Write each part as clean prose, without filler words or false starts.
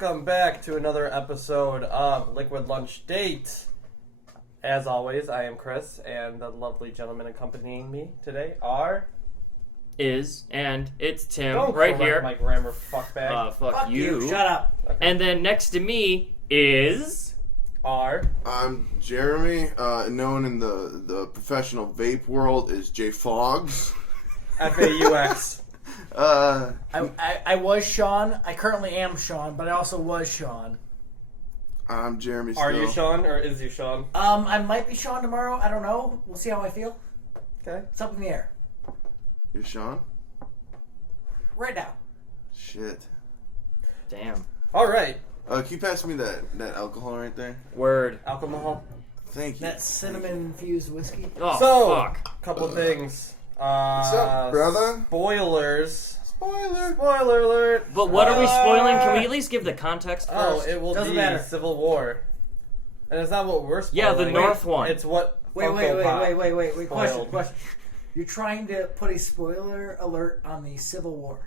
welcome back to another episode of Liquid Lunch Date. As always, I am Chris, and the lovely gentleman accompanying me today are... And it's Tim, Don't right correct here. my grammar, fuckbag. Fuck you. Shut up. Okay. And then next to me is... I'm Jeremy, known in the professional vape world as J Fogs. F-A-U-X. I was Sean. I currently am Sean, but I also was Sean. I'm Jeremy still. Are you Sean, or is you Sean? I might be Sean tomorrow. I don't know. We'll see how I feel. Okay. It's up in the air. You're Sean? Right now. Shit. Damn. Alright. Can you pass me that alcohol right there? Word. Alcohol. Thank you. That cinnamon-infused whiskey. Oh, So, fuck. couple of things. What's up, brother? Spoilers. Spoiler. Spoiler alert. But what are we spoiling? Can we at least give the context Oh, first? it will Doesn't be matter. Civil War. And it's not what we're spoiling. Yeah, the North one. It's what Wait. Funko Pop Question. spoiled. You're trying to put a spoiler alert on the Civil War.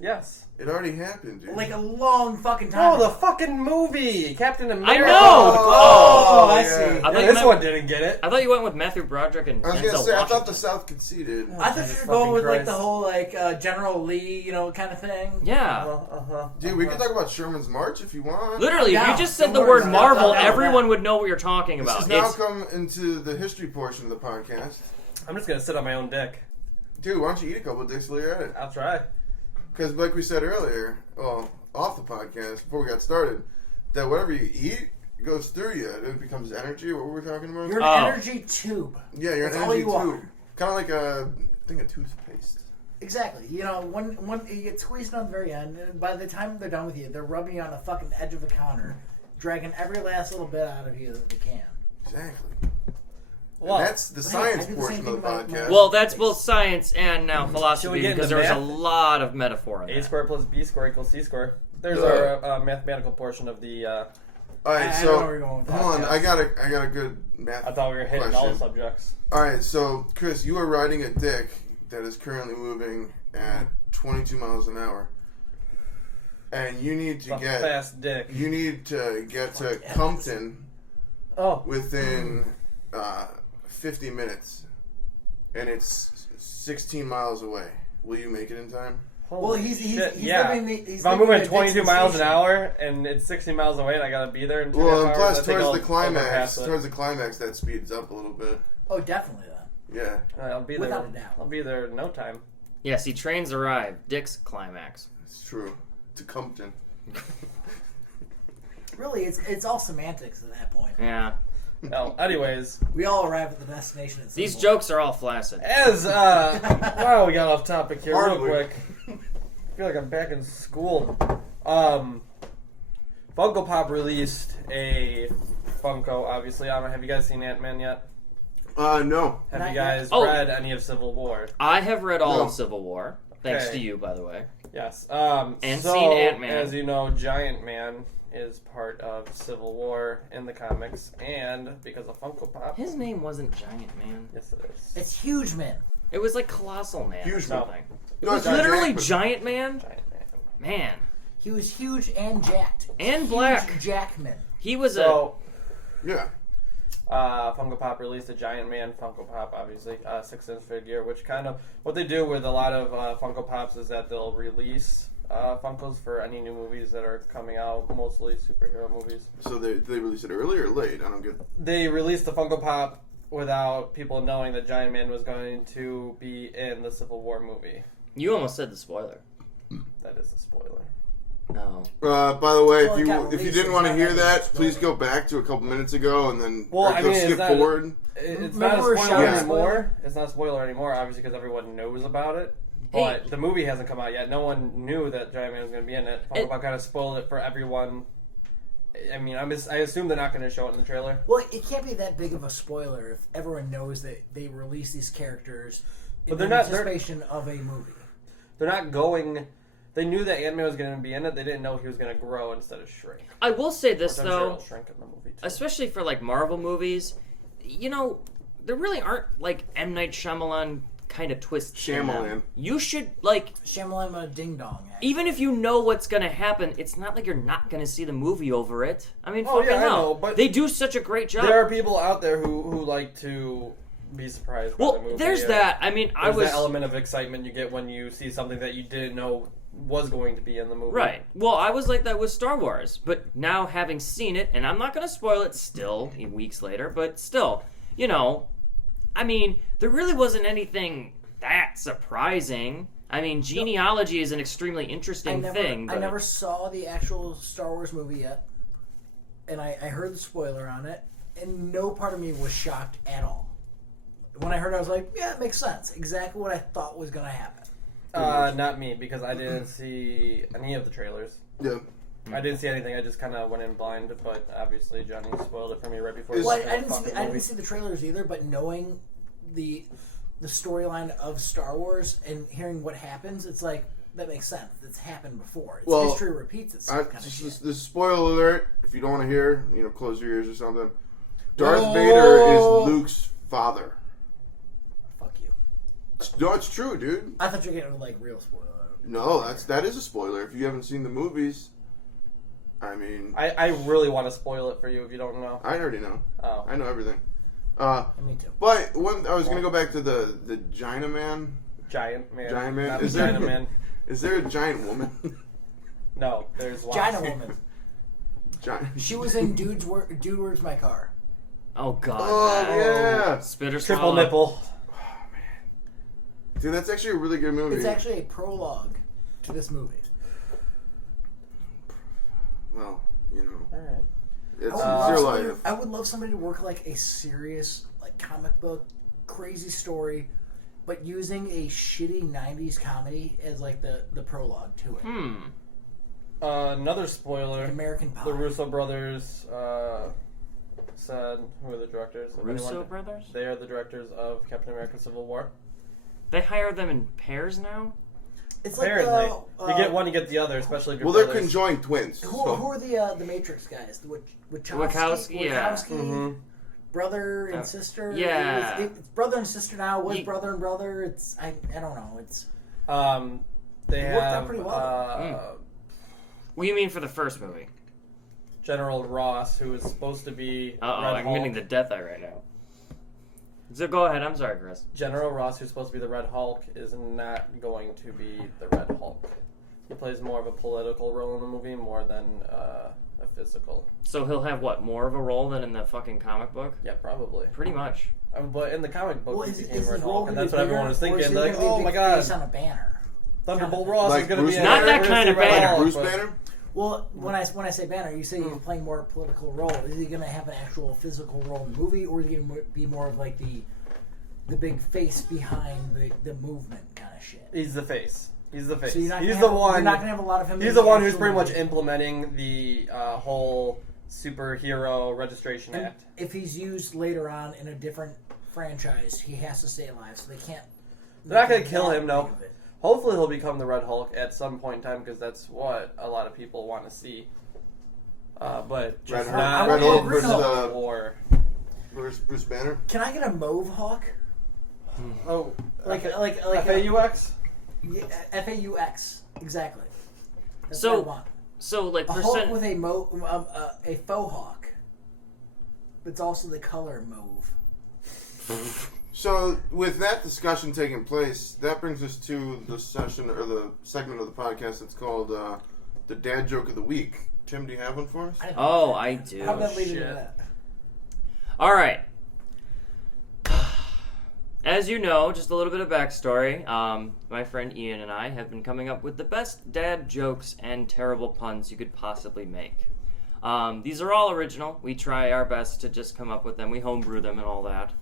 Yes. It already happened, dude. Like a long fucking time. Oh, the fucking movie! Captain America! I know! Oh, I see. I thought you this meant- one didn't get it. I thought you went with Matthew Broderick and I was Denzel gonna say, I Washington. thought the South conceded. I thought you Jesus were going with fucking like the Christ. whole like General Lee, kind of thing. Yeah. Dude, we can talk about Sherman's March if you want. Literally, if I'm you down. just said Don't the worry, word I'm Marvel, down. everyone would know what you're talking This about. has now It's- come into the history portion of the podcast. I'm just gonna sit on my own dick. Dude, why don't you eat a couple of dicks while you're at it? I'll try. Because like we said earlier, well, off the podcast, before we got started, that whatever you eat goes through you. It becomes energy. What were we talking about? You're an Oh. energy tube. Yeah, you're That's an all energy you are. tube. Kind of like a thing of toothpaste. Exactly. When you get squeezed on the very end, and by the time they're done with you, they're rubbing you on the fucking edge of a counter, dragging every last little bit out of you that they can. Exactly. Well, And that's the hey, I science do the portion same of the thing about my- podcast. Well, that's both science and now Should we philosophy get because into there's a math? lot of metaphor in A that. squared plus B squared equals C squared. There's Yeah. our mathematical portion of the. All right, I so don't know where you're going with hold on. podcast. I got a good math. I thought we were hitting all the question. subjects. All right, so Chris, you are riding a dick that is currently moving at 22 miles an hour, and you need to The get fast dick. you need to get to Compton Oh, within 50 minutes, and it's 16 miles away. Will you make it in time? holy Well, he's shit, he's yeah. living the. He's If I'm living moving the at 22 Dixon miles an station. hour and it's 60 miles away and I gotta be there in 2.5 Well, and hours, plus I think I'll towards overpass it. the climax, that speeds up a little bit. Oh, definitely then. Yeah, I'll be there. Without a doubt. I'll be there in no time. Yeah, see, trains arrive. Dick's climax. it's true. To Compton. Really, it's all semantics at that point. Yeah. Well, anyways, We all arrive at the destination. At some These point. jokes are all flaccid. as wow, we got off topic here Hardly. real quick. I feel like I'm back in school. Funko Pop released a Funko. Obviously, I don't know. Have you guys seen Ant-Man yet? No. Have Not you yet. guys Oh. read any of Civil War? I have read all No. of Civil War, thanks Okay. to you, by the way. Yes. And so, seen Ant-Man. As you know, Giant Man is part of Civil War in the comics, and because of Funko Pop, His name wasn't Giant Man. yes, it is. It's huge, man. It was like Colossal Man or Huge something. It No, was Giant literally Man. Giant Man? Giant Man. Man. He was huge and jacked. And Huge black. Jackman. He was So, Yeah. Funko Pop released a Giant Man Funko Pop, obviously, 6-inch figure, which kind of, what they do with a lot of Funko Pops is that they'll release Funkos for any new movies that are coming out, mostly superhero movies. So they released it early or late? I don't get. They released the Funko Pop without people knowing that Giant Man was going to be in the Civil War movie. You almost said the spoiler. That is a spoiler. No. By the way, Well, it got if you released, didn't it's want to not hear that that, much please spoiler. go back to a couple minutes ago and then Well, or I go mean, it's skip not- forward. It's Remember not a we're spoiler shouting anymore. It's not a spoiler anymore, obviously, because everyone knows about it. But the movie hasn't come out yet. No one knew that Giant Man was going to be in it. Funko Pop kind of spoiled it for everyone. I mean, I assume they're not going to show it in the trailer. Well, it can't be that big of a spoiler if everyone knows that they release these characters in But they're not- anticipation of a movie. They're not going... They knew that Ant-Man was going to be in it. They didn't know he was going to grow instead of shrink. I will say this, Which I'm sure though. he'll shrink in the movie, too. Especially for, like, Marvel movies, there really aren't, like, M. Night Shyamalan kind of twists in them. Shyamalan. You should, like, Shyamalan Ding Dong. Actually. even if you know what's gonna happen, it's not like you're not gonna see the movie over it. I mean, Oh, fucking yeah, I hell. know, but they do such a great job. There are people out there who like to be surprised by the Well, movie. there's that. I mean, There's that element of excitement you get when you see something that you didn't know was going to be in the movie. Right. Well, I was like that with Star Wars, but now having seen it, and I'm not going to spoil it still, weeks later, but still, you know, I mean, there really wasn't anything that surprising. I mean, genealogy is an extremely interesting thing. But... I never saw the actual Star Wars movie yet, and I heard the spoiler on it, and no part of me was shocked at all. When I heard it, I was like, yeah, it makes sense. Exactly what I thought was going to happen. Not me, because I didn't see any of the trailers. Yeah. I didn't see anything. I just kind of went in blind, but obviously Johnny spoiled it for me right before. Well, watching I the fucking movie. didn't see the trailers either, but knowing the storyline of Star Wars and hearing what happens, it's like, that makes sense. It's happened before. History repeats itself. Kind of shit. This spoiler alert. If you don't want to hear, close your ears or something. Darth Vader is Luke's father. Fuck you. No, it's true, dude. I thought you were getting like real spoiler. No, that is a spoiler. If you haven't seen the movies, I mean, I really want to spoil it for you if you don't know. I already know. Oh. I know everything. Me too. But when I was gonna go back to the Gina Man. Giant man. Giant man? Not Is there- Giant man. Is there a giant woman? No, there's lots. China Woman. Giant. She was in Dude, Where's My Car? Oh, God. Oh that- yeah, Spitter Triple swallow. nipple. dude, that's actually a really good movie. It's actually a prologue to this movie. Well, Alright. it's I your would, love life. I would love somebody to work like a serious, like comic book, crazy story, but using a shitty '90s comedy as like the prologue to it. Another spoiler. Like American Pie. The Russo brothers said, who are the directors? If Russo anyone- brothers? They are the directors of Captain America: Civil War. They hire them in pairs now? It's like Apparently, you get one, you get the other, especially if you're Well, they're brothers. conjoined twins. Who so- are the Matrix guys? The Wachowski, yeah. Mhm. Brother and sister. yeah. It's brother and sister now. Was Ye- brother and brother. It's I don't know. It's They It worked out have pretty well. What do you mean for the first movie? General Ross, who is supposed to be Uh-oh, Red I'm Hulk. getting the death eye right now. So go ahead, I'm sorry, Chris. General Ross, who's supposed to be the Red Hulk, is not going to be the Red Hulk. He plays more of a political role in the movie more than a physical. So he'll have, what, more of a role than in the fucking comic book? Yeah, probably. Pretty much. But in the comic book, he became his Red role Hulk, and gonna that's be what everyone bigger, was or is thinking. he They're like, gonna be oh big my god, based on a banner? Thunderbolt Ross Like is going to Bruce be Not that where's kind the of Red banner. Hulk? Bruce But- Banner? Well, when I say banner, you say he's playing more political role. Is he going to have an actual physical role in the movie, or is he going to be more of like the big face behind the movement kind of shit? He's the face. He's the face. So you're not He's gonna the have, one. You're not going to have a lot of him. He's in the one who's actual pretty much movie. implementing the whole superhero registration And act. if he's used later on in a different franchise, he has to stay alive, so they can't. They're not going to make kill that him, no. big of it. Hopefully he'll become the Red Hulk at some point in time because that's what a lot of people want to see. But just Red not Hulk- Red Hulk in versus, Civil War. Bruce Banner? Can I get a mauve hawk? Oh, Like FAUX? Yeah, FAUX, exactly. That's So, what I want. So, like, A hawk percent... with a faux hawk. It's also the color mauve. So, with that discussion taking place, that brings us to the session or the segment of the podcast that's called the Dad Joke of the Week. Tim, do you have one for us? Oh, I do. How about leaving it shit. at that? All right. As you know, just a little bit of backstory. My friend Ian and I have been coming up with the best dad jokes and terrible puns you could possibly make. These are all original. We try our best to just come up with them. We homebrew them and all that.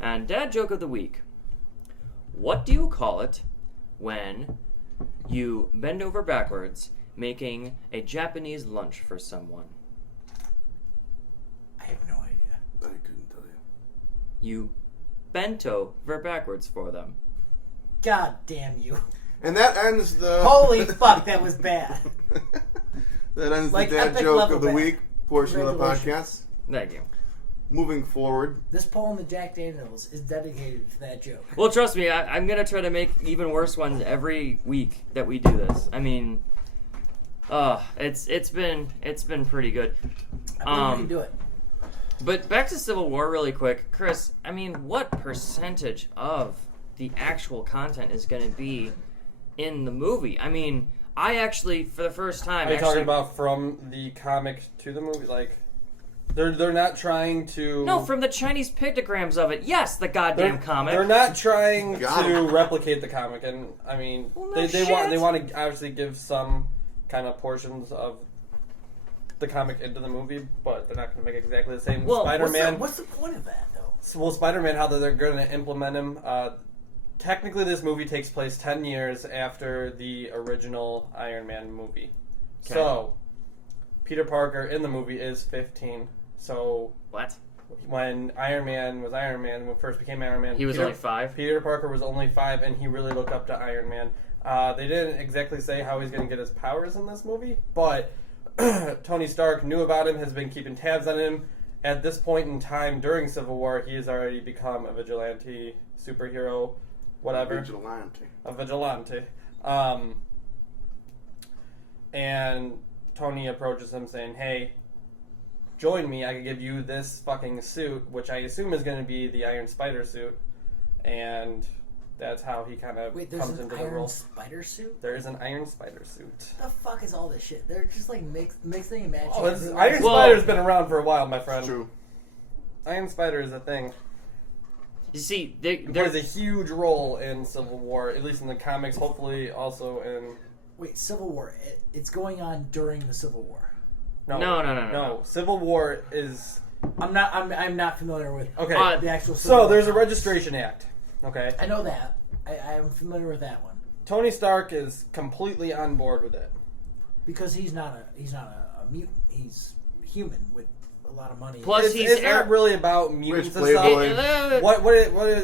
And dad joke of the week. What do you call it when you bend over backwards making a Japanese lunch for someone? I have no idea. I couldn't tell you. You bent over backwards for them. God damn you. And that ends the... Holy fuck, that was bad. That ends Like the Dad epic Joke level of the bad. Week portion of the Congratulations. podcast. Thank you. moving forward, This poll in the Jack Daniels is dedicated to that joke. Well, trust me, I'm gonna try to make even worse ones every week that we do this. I mean, it's been pretty good. I think we can do it. But back to Civil War really quick, Chris. I mean, what percentage of the actual content is going to be in the movie? I mean, I actually, for the first time, Are you talking about from the comic to the movie? Like, they're not trying to. No, from the Chinese pictograms of it. Yes, the goddamn comic. They're not trying Got to him. replicate the comic, and I mean, Well, no they shit. want to obviously give some kind of portions of the comic into the movie, but they're not going to make exactly the same. Well, Spider-Man. What's the point of that, though? Well, Spider-Man, how they're going to implement him. Technically, this movie takes place 10 years after the original Iron Man movie. Okay. So, Peter Parker in the movie is 15. So, What? when Iron Man, when first became Iron Man, He was only 5? Peter Parker was only 5, and he really looked up to Iron Man. They didn't exactly say how he's going to get his powers in this movie, but Tony Stark knew about him, has been keeping tabs on him. At this point in time during Civil War, he has already become a vigilante, superhero, whatever. A vigilante. And Tony approaches him saying, hey, join me, I can give you this fucking suit, which I assume is going to be the Iron Spider suit. And that's how he kind of Wait, there's comes an into the Iron role. Spider suit? There is an Iron Spider suit. The fuck is all this shit? They're just like mixing and matching. Oh, everyone. Iron Well- Spider's been around for a while, my friend. It's true. Iron Spider is a thing. You see, He plays a huge role in Civil War, at least in the comics. Hopefully, also in Wait, Civil War. It's going on during the Civil War. No. Civil War is I'm not familiar with okay. the actual. Civil So War there's a comics. Registration Act. Okay, I know that. I'm familiar with that one Tony Stark is completely on board with it. because he's not a mutant. He's human with a lot of money. Plus, It's not really about mutants and playboy. stuff.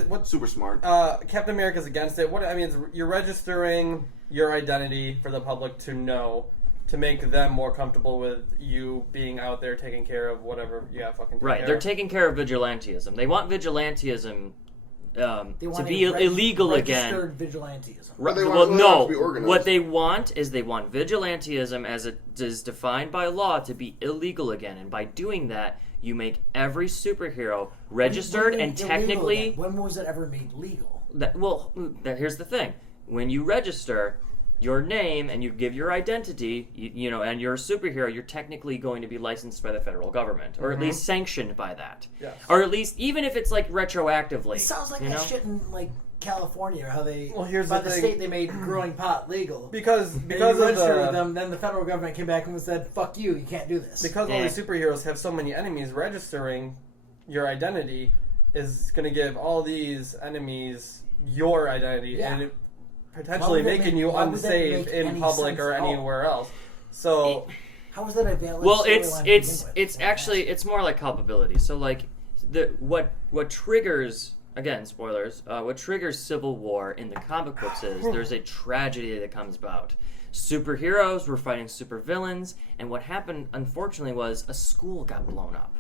What Super smart. Captain America's against it. What I mean is you're registering your identity for the public to know, to make them more comfortable with you being out there taking care of whatever you have fucking. Right, they're taking care of vigilantism. They want vigilantism They to want be illegal again. registered vigilantism. Right, They want- well, they want no. it to be organized. What they want is they want vigilantism, as it is defined by law, to be illegal again. And by doing that, you make every superhero registered When and illegal technically. then? When was it ever made legal? Here's the thing: when you register your name and you give your identity, and you're a superhero, you're technically going to be licensed by the federal government, or at least sanctioned by that, Yes. or at least even if it's like retroactively. It sounds like you that know? shit in like California, how they Well, here's by the the thing. state they made growing pot legal. Because And you of registered with the them, then the federal government came back and said, "Fuck you, you can't do this." because all Yeah. these superheroes have so many enemies, registering your identity is going to give all these enemies your identity Yeah. and it Why potentially would that making make- you why would that unsafe make in any public sense or at all? anywhere else. So How is that a valid? Well, storyline it's to begin it's with? it's Like, actually it's more like culpability. So like what triggers, again, spoilers, what triggers Civil War in the comic books is there's a tragedy that comes about. Superheroes were fighting supervillains, and what happened, unfortunately, was a school got blown up.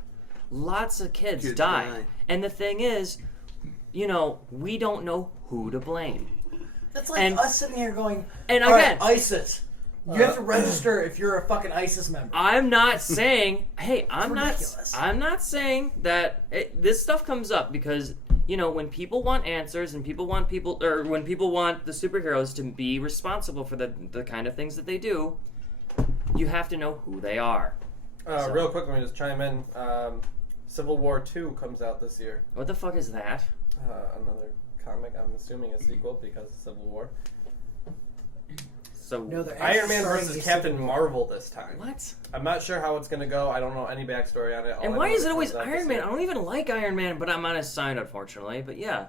Lots of kids died. die. And the thing is, we don't know who to blame. That's like and- us sitting here going, and "All right, again- ISIS. You have to register if you're a fucking ISIS member." I'm not saying, hey, I'm ridiculous. not saying that this stuff comes up because when people want answers and when people want the superheroes to be responsible for the kind of things that they do, you have to know who they are. real quick, let me just chime in. Civil War 2 comes out this year. What the fuck is that? Another comic, I'm assuming a sequel because of Civil War. So No, they're Iron actually Man starting versus a Captain Civil War. Marvel this time. what? I'm not sure how it's going to go. I don't know any backstory on it. All And I why know is it always comes out Iron this Man? year. I don't even like Iron Man, but I'm on his side, unfortunately. But yeah,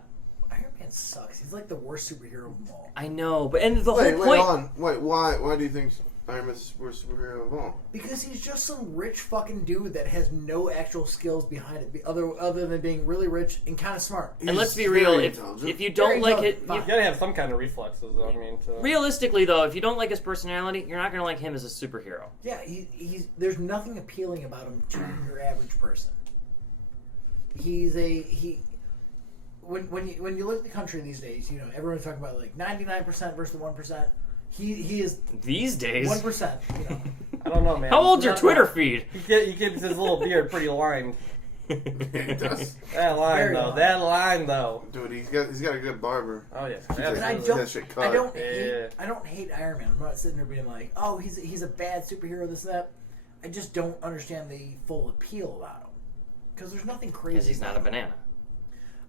Iron Man sucks. He's like the worst superhero of them all. I know. But and the Wait, whole wait, point. hold on. Wait, why do you think Iron Man's the worst superhero of all? Because he's just some rich fucking dude that has no actual skills behind it, other than being really rich and kind of smart. And let's be He's real, very if intelligent. you don't Very like it, intelligent, fine. You gotta have some kind of reflexes, I mean, to... realistically though, if you don't like his personality, you're not gonna like him as a superhero. Yeah, he's there's nothing appealing about him to your average person. When you look at the country these days, you know, everyone's talking about like 99% versus the 1%. He is These days. 1%. You know, I don't know, man. How old's your Not- Twitter feed? He keeps his little beard pretty lined. He does. That line Very though. lined. That line though. Dude, he's got a good barber. Oh yeah. And and I Absolutely. don't, That shit cut. I don't hate Iron Man. I'm not sitting there being like, oh, he's a bad superhero, this and that. I just don't understand the full appeal about him because there's nothing crazy. Because he's not a about him. banana.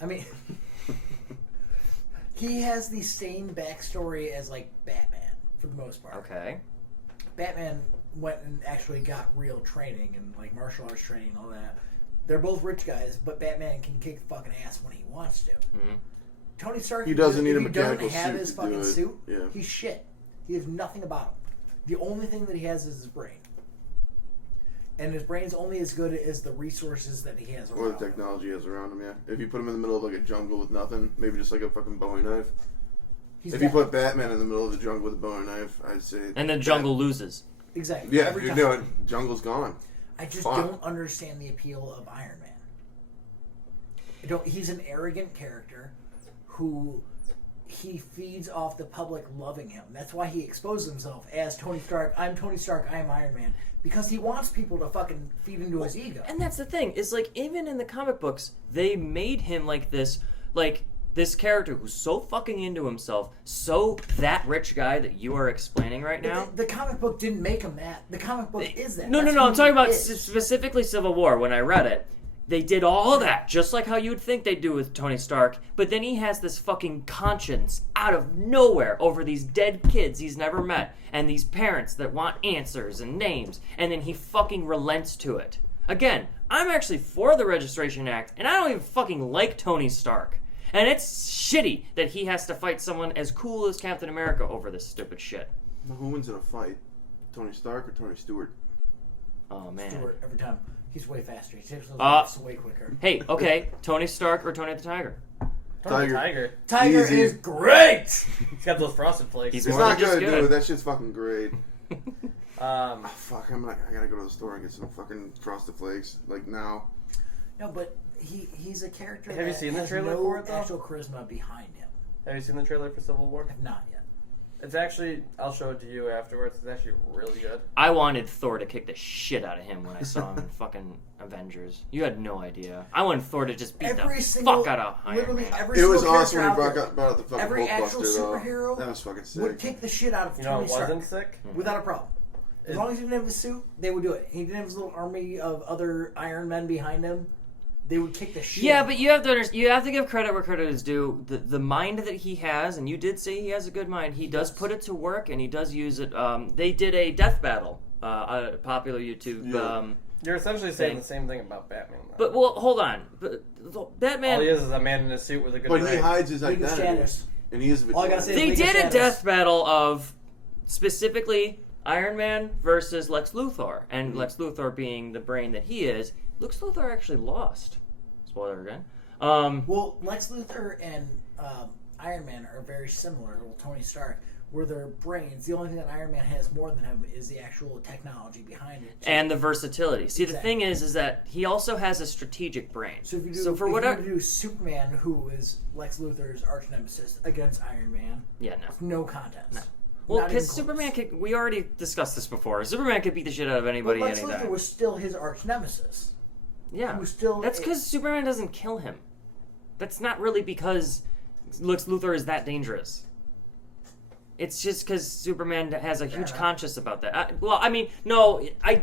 I mean, he has the same backstory as like Batman for the most part. Okay. Batman went and actually got real training and like martial arts training and all that. They're both rich guys, but Batman can kick the fucking ass when he wants to. Mm-hmm. Tony Stark, He doesn't need a if he mechanical doesn't have suit his to do fucking it. suit, Yeah. he's shit. He has nothing about him. The only thing that he has is his brain. And his brain's only as good as the resources that he has around Or the him. technology he has around him, yeah. If you put him in the middle of like a jungle with nothing, maybe just like a fucking Bowie knife. He's If you got- put Batman in the middle of the jungle with a Bowie knife, I'd say. And then Jungle loses. Exactly. Yeah, Every you time. know it. Jungle's gone. I just Fuck. don't understand the appeal of Iron Man. He's an arrogant character who he feeds off the public loving him. That's why he exposes himself as Tony Stark. I'm Tony Stark. I am Iron Man. Because he wants people to fucking feed into his ego. And that's the thing, is like even in the comic books, they made him like this character who's so fucking into himself, so that rich guy that you are explaining right now. The comic book didn't make him that. The comic book is that. No, That's I'm who talking he about is. specifically Civil War. When I read it, they did all that just like how you would think they do with Tony Stark. But then he has this fucking conscience out of nowhere over these dead kids he's never met and these parents that want answers and names, and then he fucking relents to it. Again, I'm actually for the Registration Act, and I don't even fucking like Tony Stark. And it's shitty that he has to fight someone as cool as Captain America over this stupid shit. Now, who wins in a fight? Tony Stark or Tony Stewart? Oh man. Stewart every time. He's way faster. He takes those Uh, moves way quicker. Hey, okay, Tony Stark or Tony the Tiger? Tiger. Tiger Easy. is great. He's got those frosted flakes. He's It's more not than just good, good. dude. That shit's fucking great. Um, Oh, fuck, I gotta go to the store and get some fucking Frosted Flakes, like now. No, but he's a character Have you that seen the has trailer no for it, though? actual charisma behind him. have you seen the trailer for Civil War? I've not yet. It's actually, I'll show it to you afterwards. It's actually really good. I wanted Thor to kick the shit out of him when I saw him in fucking Avengers. You had no idea. I wanted Thor to just beat Every the single, fuck out of Iron literally Man. every It single was awesome when he character brought out there out the fucking every actual Hulkbuster, though. superhero That was fucking sick. would kick the shit out of You know, Tony it Stark wasn't sick. without a problem. As long as he didn't have the suit, they would do it. He didn't have his little army of other Iron Men behind him. They would kick the shit. Yeah, out but of you have to you have to give credit where credit is due. The mind that he has, and you did say he has a good mind. He does put it to work, and he does use it. They did a death battle, a popular YouTube. Yeah. You're essentially saying Thing. the same thing about Batman. Though. But well, hold on. But Batman. all he is a man in a suit with a good But he brain. hides his League of identity. Shadows. And he is a All I gotta say is They League of did a Shadows. death battle of specifically Iron Man versus Lex Luthor, and Lex Luthor being the brain that he is. Lex Luthor actually lost. Spoiler again. Well, Lex Luthor and Iron Man are very similar. Well, Tony Stark, where their brains. The only thing that Iron Man has more than him is the actual technology behind it. and the versatility. See, the Exactly. thing is that he also has a strategic brain. So if you do, so for if whatever, you were to do Superman, who is Lex Luthor's arch nemesis against Iron Man, yeah, no. no contest. No. Well, Not even because close. Superman could. We already discussed this before. Superman could beat the shit out of anybody But Lex anytime. Luthor was still his arch nemesis. Yeah, He was still. that's because Superman doesn't kill him. That's not really because Lex Luthor is that dangerous. It's just because Superman has a huge enough. conscience about that. No, I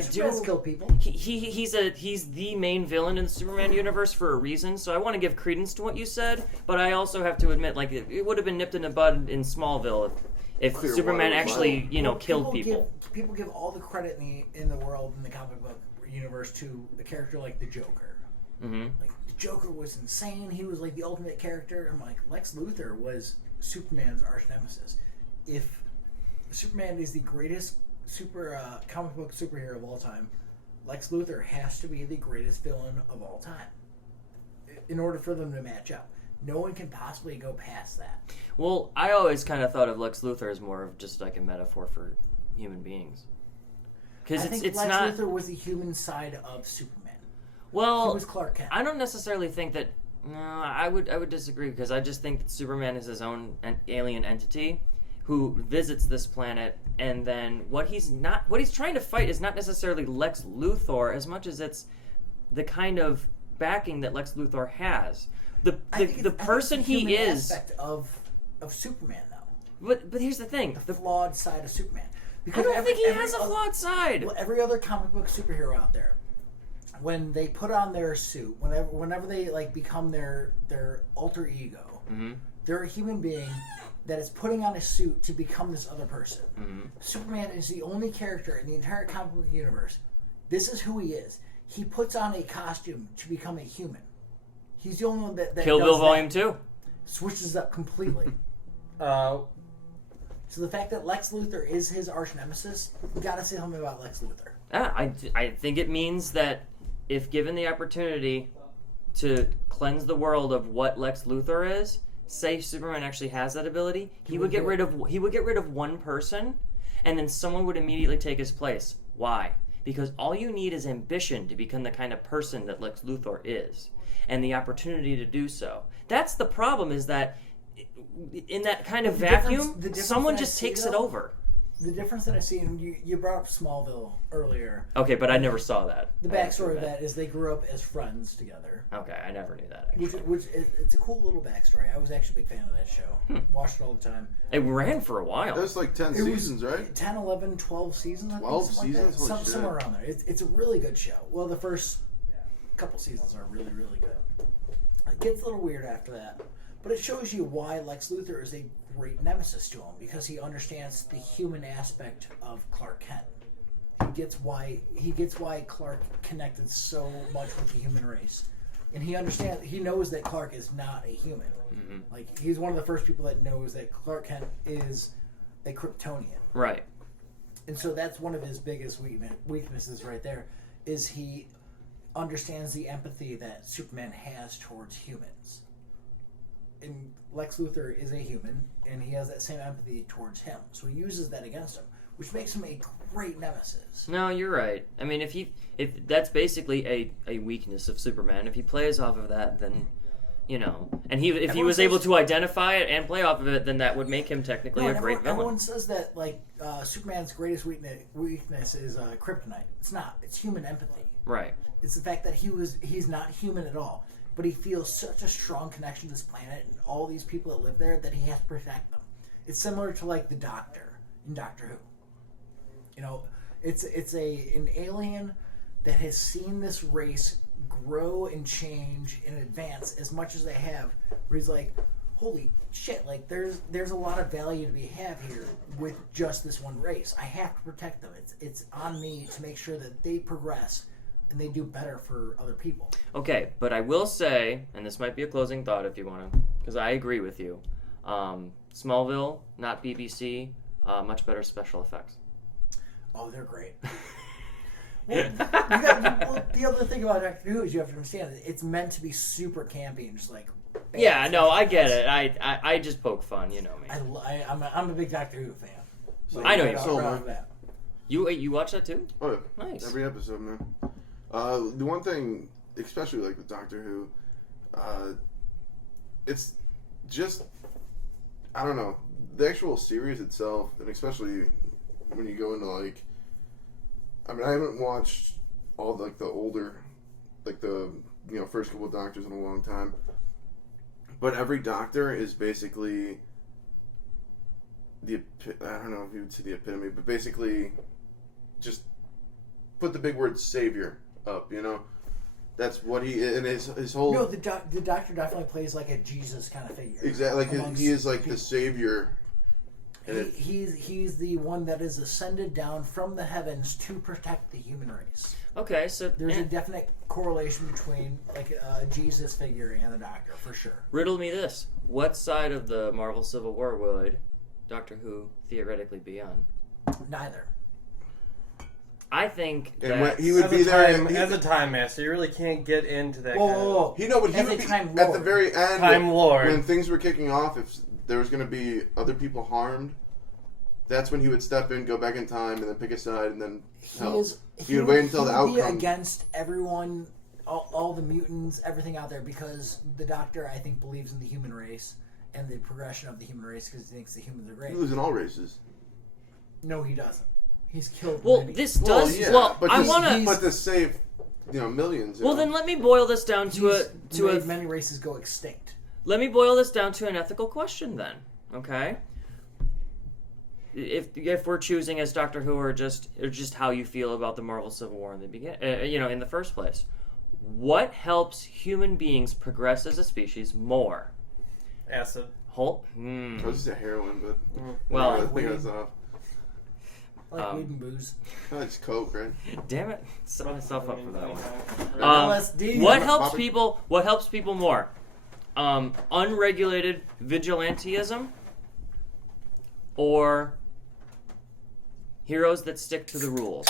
Superman's do. killed people. He's the main villain in the Superman universe for a reason. So I want to give credence to what you said, but I also have to admit, like it would have been nipped in the bud in Smallville if Clearwater Superman was actually, Well, killed people. People give all the credit in the world in the comic book universe to a character like the Joker. Mm-hmm. Like the Joker was insane. He was like the ultimate character. I'm like Lex Luthor was Superman's arch nemesis. If Superman is the greatest comic book superhero of all time, Lex Luthor has to be the greatest villain of all time. In order for them to match up, no one can possibly go past that. Well, I always kind of thought of Lex Luthor as more of just like a metaphor for human beings. I Because think it's Lex not. Luthor was the human side of Superman. Well, He was Clark Kent. I don't necessarily think that. No, I would disagree because I just think that Superman is his own alien entity who visits this planet, and then what he's trying to fight is not necessarily Lex Luthor as much as it's the kind of backing that Lex Luthor has. The person he is. Aspect of Superman, though. But here's the thing: The flawed side of Superman. I don't think he has a flawed side. Well, every other comic book superhero out there, when they put on their suit, whenever they like become their alter ego, Mm-hmm. they're a human being that is putting on a suit to become this other person. Mm-hmm. Superman is the only character in the entire comic book universe. This is who he is. He puts on a costume to become a human. He's the only one that Kill does Bill that. Volume 2. Switches up completely. So the fact that Lex Luthor is his arch nemesis, we gotta say something about Lex Luthor. I think it means that if given the opportunity to cleanse the world of what Lex Luthor is, say Superman actually has that ability, he would get rid of one person, and then someone would immediately take his place. Why? Because all you need is ambition to become the kind of person that Lex Luthor is, and the opportunity to do so. That's the problem, is that in that kind of vacuum, someone just takes it over. The difference that I see, and you brought up Smallville earlier. Okay, but I never saw that. The backstory of that is they grew up as friends together. Okay, I never knew that, actually. Which it's a cool little backstory. I was actually a big fan of that show. Watched it all the time. It ran for a while. That's like 10 seasons, right? 10, 11, 12 seasons, I think. 12 something seasons? Like Holy that. shit. Somewhere around there. It's a really good show. Well, the first couple seasons are really, really good. It gets a little weird after that. But it shows you why Lex Luthor is a great nemesis to him, because he understands the human aspect of Clark Kent. He gets why Clark connected so much with the human race. And he knows that Clark is not a human. Mm-hmm. Like, he's one of the first people that knows that Clark Kent is a Kryptonian. Right. And so that's one of his biggest weaknesses right there, is he understands the empathy that Superman has towards humans. And Lex Luthor is a human, and he has that same empathy towards him. So he uses that against him, which makes him a great nemesis. No, you're right. I mean, if that's basically a weakness of Superman, if he plays off of that, then, you know, and if he was able to identify it and play off of it, then that would make him technically a great villain. Everyone says that, like, Superman's greatest weakness is kryptonite. It's not. It's human empathy. Right. It's the fact that he's not human at all. But he feels such a strong connection to this planet and all these people that live there that he has to protect them. It's similar to, like, the Doctor in Doctor Who. You know, it's an alien that has seen this race grow and change and advance as much as they have, where he's like, holy shit, like, there's a lot of value to be had here with just this one race. I have to protect them. It's on me to make sure that they progress and they do better for other people. Okay, but I will say, and this might be a closing thought if you want to, because I agree with you. Smallville, not BBC, much better special effects. Oh, they're great. Well, the other thing about Doctor Who is you have to understand that it's meant to be super campy and just like. Yeah, no, I get it. I just poke fun, you know me. I'm a big Doctor Who fan. So, I know you so, are. man. You watch that too? Oh, yeah. Nice. Every episode, man. The one thing, especially like with Doctor Who, it's just, I don't know, the actual series itself, and especially when you go into like, I mean, I haven't watched all like the older, like the first couple of Doctors in a long time, but every Doctor is basically I don't know if you would say the epitome, but basically just put the big word savior up, That's what he and his whole. No, the Doctor definitely plays like a Jesus kind of figure. Exactly, like he is like the savior. He's the one that is ascended down from the heavens to protect the human race. Okay, so There's a definite correlation between like a Jesus figure and the Doctor, for sure. riddle me this: what side of the Marvel Civil War would Doctor Who theoretically be on? Neither. I think And that when he would be there as a time master. You really can't get into that. Whoa. He know, but he As would a be Time at the Lord. very end. Time Lord. When things were kicking off, if there was going to be other people harmed, that's when he would step in, go back in time, and then pick a side, and then help. He would wait until the He would be outcome. against everyone all the mutants, everything out there, because the Doctor, I think, believes in the human race and the progression of the human race because he thinks the humans are great. He believes in all races. No, he doesn't. He's killed. Well, many. this does. yeah, Well, but I to- want to. But to save, millions. Well, then let me boil this down to He's made many races go extinct. Let me boil this down to an ethical question then. Okay. If we're choosing as Doctor Who or just how you feel about the Marvel Civil War in the in the first place, what helps human beings progress as a species more? Acid. I was just a heroin, but Well, I think that's Like weed and booze. it's coke, right? damn it, set myself up for that one. LSD. What helps Bobby? people? What helps people more? Unregulated vigilantism, or heroes that stick to the rules?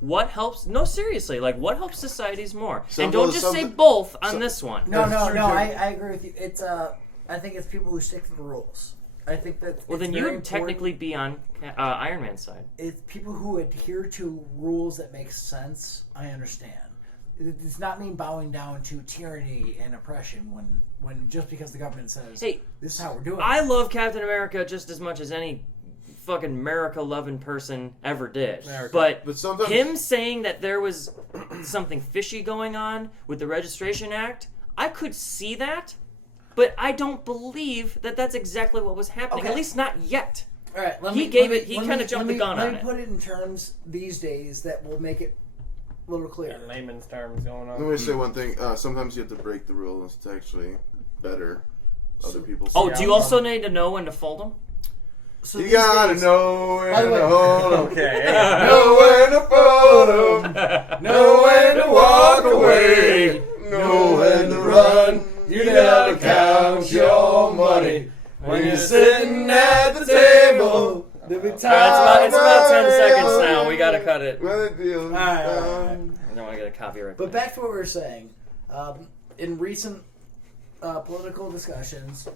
What helps? No, seriously, like what helps societies more? And don't just say both on this one. No, That's true, too. I agree with you. It's I think it's people who stick to the rules. I think that. Well, then it's you very would technically be on Iron Man's side. It's people who adhere to rules that make sense. I understand. It does not mean bowing down to tyranny and oppression when just because the government says, Hey, this is how we're doing I it. love Captain America just as much as any fucking America-loving person ever did. America. But sometimes Him saying that there was something fishy going on with the Registration Act, I could see that, but I don't believe that that's exactly what was happening. Okay. At least not yet. All right, He kind of jumped the gun let on me it. put it in terms these days that will make it a little clearer. In layman's terms going on. let me say one thing. Sometimes you have to break the rules to actually better other people's. Oh, Yeah. do you also need to know when to fold them? So You these gotta days- know By the when way- to hold 'em. Okay. Know when to fold 'em. Know when to walk away. Know when to run. You gotta count your money when you're sitting at the table. It's about 10 seconds now. We gotta cut it. Well, it deals. right. I don't want to get a copyright. But back to what we were saying. In recent political discussions,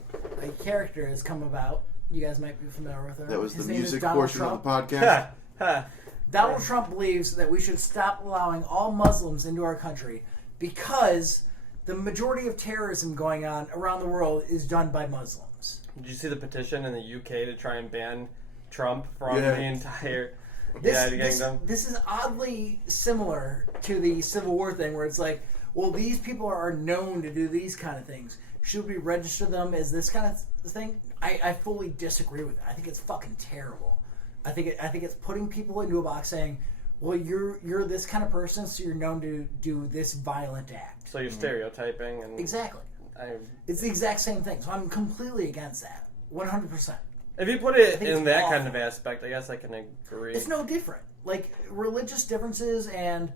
a character has come about. You guys might be familiar with her. That was His the name is music Donald portion Trump. of the podcast. Donald Trump believes that we should stop allowing all Muslims into our country because the majority of terrorism going on around the world is done by Muslims. Did you see the petition in the UK to try and ban Trump from Yeah. the entire This, United Kingdom? this is oddly similar to the Civil War thing where it's like, well, these people are known to do these kind of things. Should we register them as this kind of thing? I fully disagree with it. I think it's fucking terrible. I think it's putting people into a box saying, well, you're this kind of person, so you're known to do this violent act. So you're stereotyping and Exactly. I, It's the exact same thing. So I'm completely against that. 100%. if you put it think in it's that awful. kind of aspect, I guess I can agree. It's no different. Like religious differences, and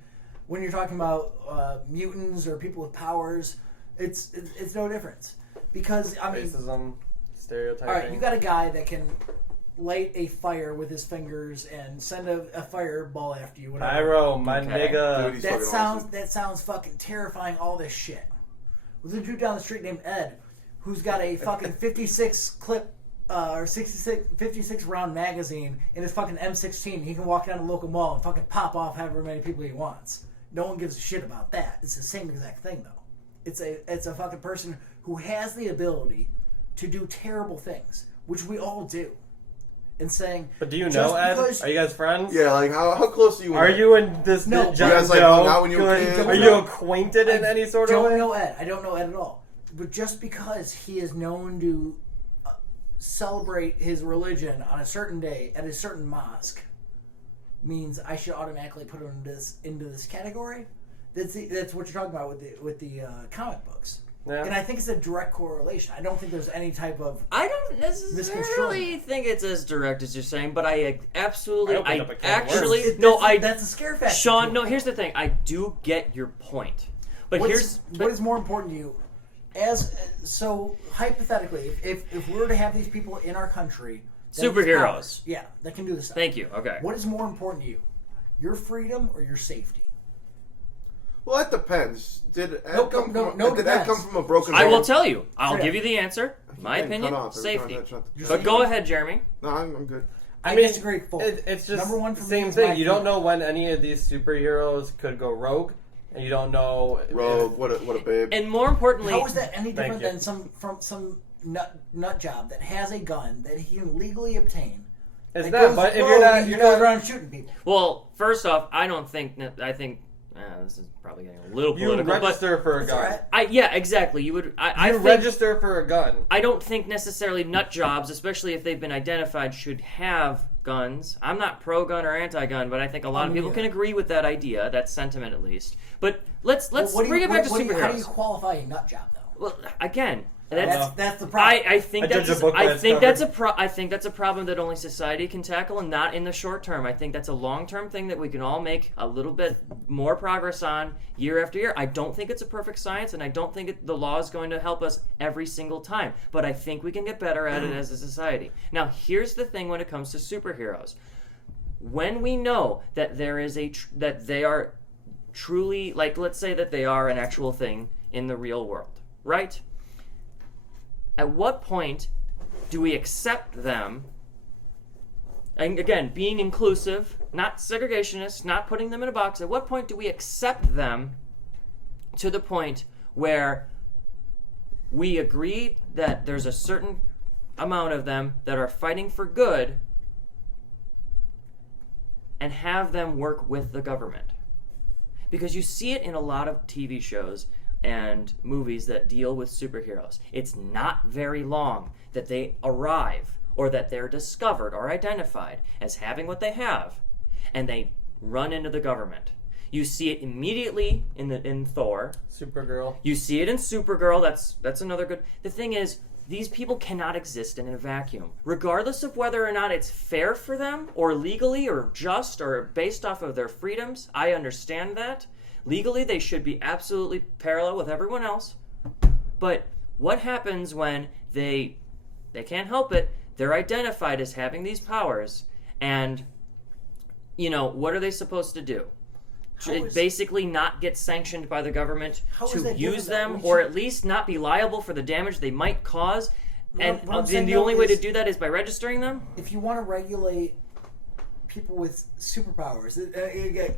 when you're talking about mutants or people with powers, it's no difference. Because I mean, Racism, stereotyping. all right, you got a guy that can light a fire with his fingers and send a fireball after you. Whatever. Pyro, my Okay. nigga. Dude, he's That fucking sounds awesome. that sounds fucking terrifying. All this shit. There's a dude down the street named Ed, who's got a fucking 56 clip. Or 56 round magazine in his fucking M16. He can walk down the local mall and fucking pop off however many people he wants. No one gives a shit about that. It's the same exact thing though. It's a fucking person who has the ability to do terrible things, which we all do. And saying, But do you just know Ed? because- Are you guys friends? Yeah, like how close are you? Are you in this No. John You guys, like, Doe? hung out when you were Good- kids? Are you acquainted in I any sort of don't way? know Ed. I don't know Ed at all. But just because he is known to celebrate his religion on a certain day at a certain mosque means I should automatically put him into this category. That's what you're talking about with the comic books. Yeah. And I think it's a direct correlation. I don't think there's any type of I don't necessarily think it's as direct as you're saying, but I absolutely, I opened up a can of actually, worms. no, that's a scare factor. Sean, to no, it. here's the thing. I do get your point, but What here's is more important to you. So hypothetically, if we were to have these people in our country, that have these Superheroes. powers, yeah, that can do this stuff. Thank you. Okay. What is more important to you, your freedom or your safety? Well, it depends. Did Ed No, come no, from? no, Did Ed depends. come from a broken? I home? will tell you. I'll Straight give up. you the answer. My Getting opinion, cut off every time safety. I shut the- But go ahead, Jeremy. No, I'm good. I mean, disagree fully. It's just Number one for me same is thing. my You don't freedom. know when any of these superheroes could go rogue, and you don't know. Rogue, what a babe. And more importantly, How is that any different you. than some nut job that has a gun that he can legally obtain? It's that not, goes but if rogue, you're he goes not. around shooting people. well, first off, I think this is probably getting a little You political, register for a That's gun. all right. yeah, exactly. You would. I You think, register for a gun. I don't think necessarily nut jobs, especially if they've been identified, should have guns. I'm not pro-gun or anti-gun, but I think a lot of people can agree with that idea, that sentiment at least. But let's What do you- bring it back to what do you- How do you superheroes. qualify a nut job though? Well, again, That's the problem. I think I judge that's a book by I its think cover. that's I think that's a problem that only society can tackle, and not in the short term. I think that's a long-term thing that we can all make a little bit more progress on year after year. I don't think it's a perfect science, and I don't think the law is going to help us every single time. But I think we can get better at it as a society. Now, here's the thing when it comes to superheroes: when we know that there is that they are truly, like, let's say that they are an actual thing in the real world, right? At what point do we accept them? And again, being inclusive, not segregationist, not putting them in a box. At what point do we accept them to the point where we agree that there's a certain amount of them that are fighting for good and have them work with the government? Because you see it in a lot of TV shows and movies that deal with superheroes. It's not very long that they arrive or that they're discovered or identified as having what they have, and they run into the government. You see it immediately in Thor. Supergirl. You see it in Supergirl. That's another good. The thing is, these people cannot exist in a vacuum. Regardless of whether or not it's fair for them, or legally, or just, or based off of their freedoms, I understand that. Legally, they should be absolutely parallel with everyone else. But what happens when they can't help it? They're identified as having these powers, and, what are they supposed to do? Basically not get sanctioned by the government to use them, or at least not be liable for the damage they might cause. And what I'm then saying the though only way to is- do that is by registering them? If you want to regulate people with superpowers,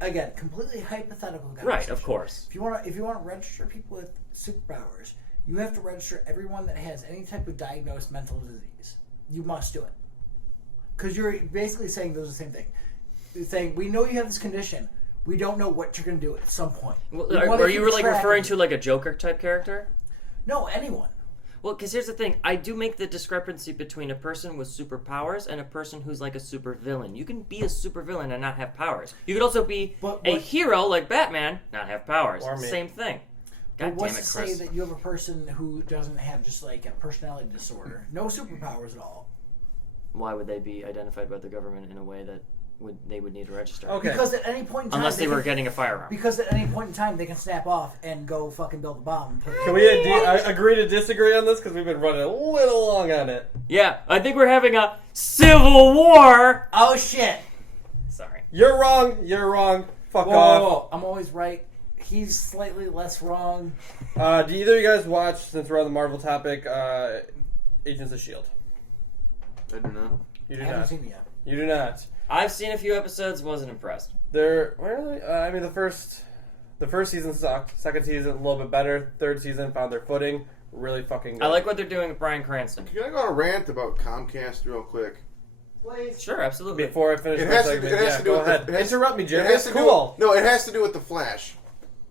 again, completely hypothetical. Right, conversation. of course. If you want to register people with superpowers, you have to register everyone that has any type of diagnosed mental disease. You must do it, because you're basically saying those are the same thing. You're saying, we know you have this condition. We don't know what you're going to do at some point. Well, We wanna are you keep like track referring of to it. like a Joker type character? No, anyone. Well, because here's the thing. I do make the discrepancy between a person with superpowers and a person who's like a supervillain. You can be a supervillain and not have powers. You could also be But a what- hero like Batman, not have powers. Or me. Same thing. But God what's damn it, to say Chris. that you have a person who doesn't have just like a personality disorder, no superpowers at all? Why would they be identified by the government in a way that they would need to register? Okay. Because at any point in time, Unless they were can- getting a firearm. Because at any point in time, they can snap off and go fucking build a bomb. And put it Can we agree to disagree on this? Because we've been running a little long on it. Yeah, I think we're having a civil war. Oh shit! Sorry. You're wrong. You're wrong. Fuck Whoa, off. whoa, whoa. I'm always right. He's slightly less wrong. Do either of you guys watch, since we're on the Marvel topic, Agents of S.H.I.E.L.D.? I do not. You do I haven't not. seen it yet. You do not. I've seen a few episodes, wasn't impressed. They're really. I mean, the first season sucked. Second season a little bit better. Third season found their footing. Really fucking good. I like what they're doing with Bryan Cranston. Can I go on a rant about Comcast real quick? Sure, absolutely. Before I finish It my has to segment, do- it has yeah, to do go with the- ahead. it has- Interrupt me, Jim. It has That's to cool. Do, no, it has to do with the Flash.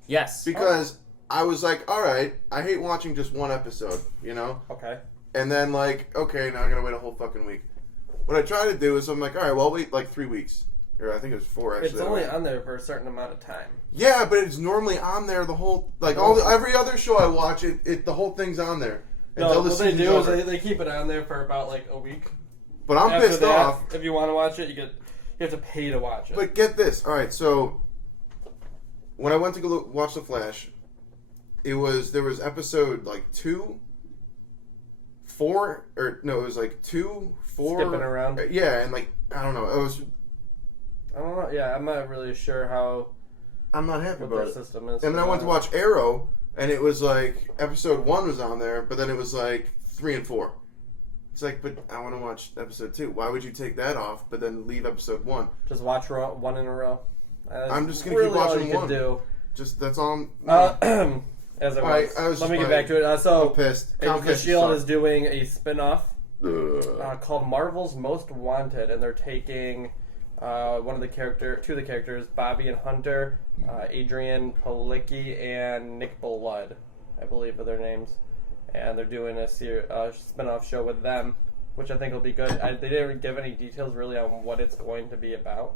Yes. Because I was like, all right, I hate watching just one episode, Okay. And then okay, now I gotta wait a whole fucking week. What I try to do is I'm like, all right, well, I'll wait like 3 weeks. Or I think it was 4 actually. It's only on there for a certain amount of time. Yeah, but it's normally on there the whole every other show I watch the whole thing's on there. No, until the what they season's do is over. they keep it on there for about like a week. But I'm After pissed that, off. If you want to watch it, you have to pay to watch it. But get this. All right, so when I went to go watch The Flash, there was episode 2, 4, or no, it was 2, 4. Skipping around. Yeah, and I don't know. I don't know. Yeah, I'm not really sure how I'm not happy what about their it. system is. And then I went to watch Arrow, and it was episode 1 was on there, but then it was 3 and 4. It's but I want to watch episode 2. Why would you take that off, but then leave episode 1? Just watch one in a row. That's I'm just gonna really keep watching all you one. Could do. Just that's all. As I was let me just get back to it. I'm So, pissed. Agents of Comic Shield suck. is doing a spin-off Ugh. called Marvel's Most Wanted, and they're taking two of the characters, Bobby and Hunter, Adrian Palicki and Nick Blood, I believe are their names, and they're doing a spin-off show with them, which I think will be good. They didn't give any details really on what it's going to be about,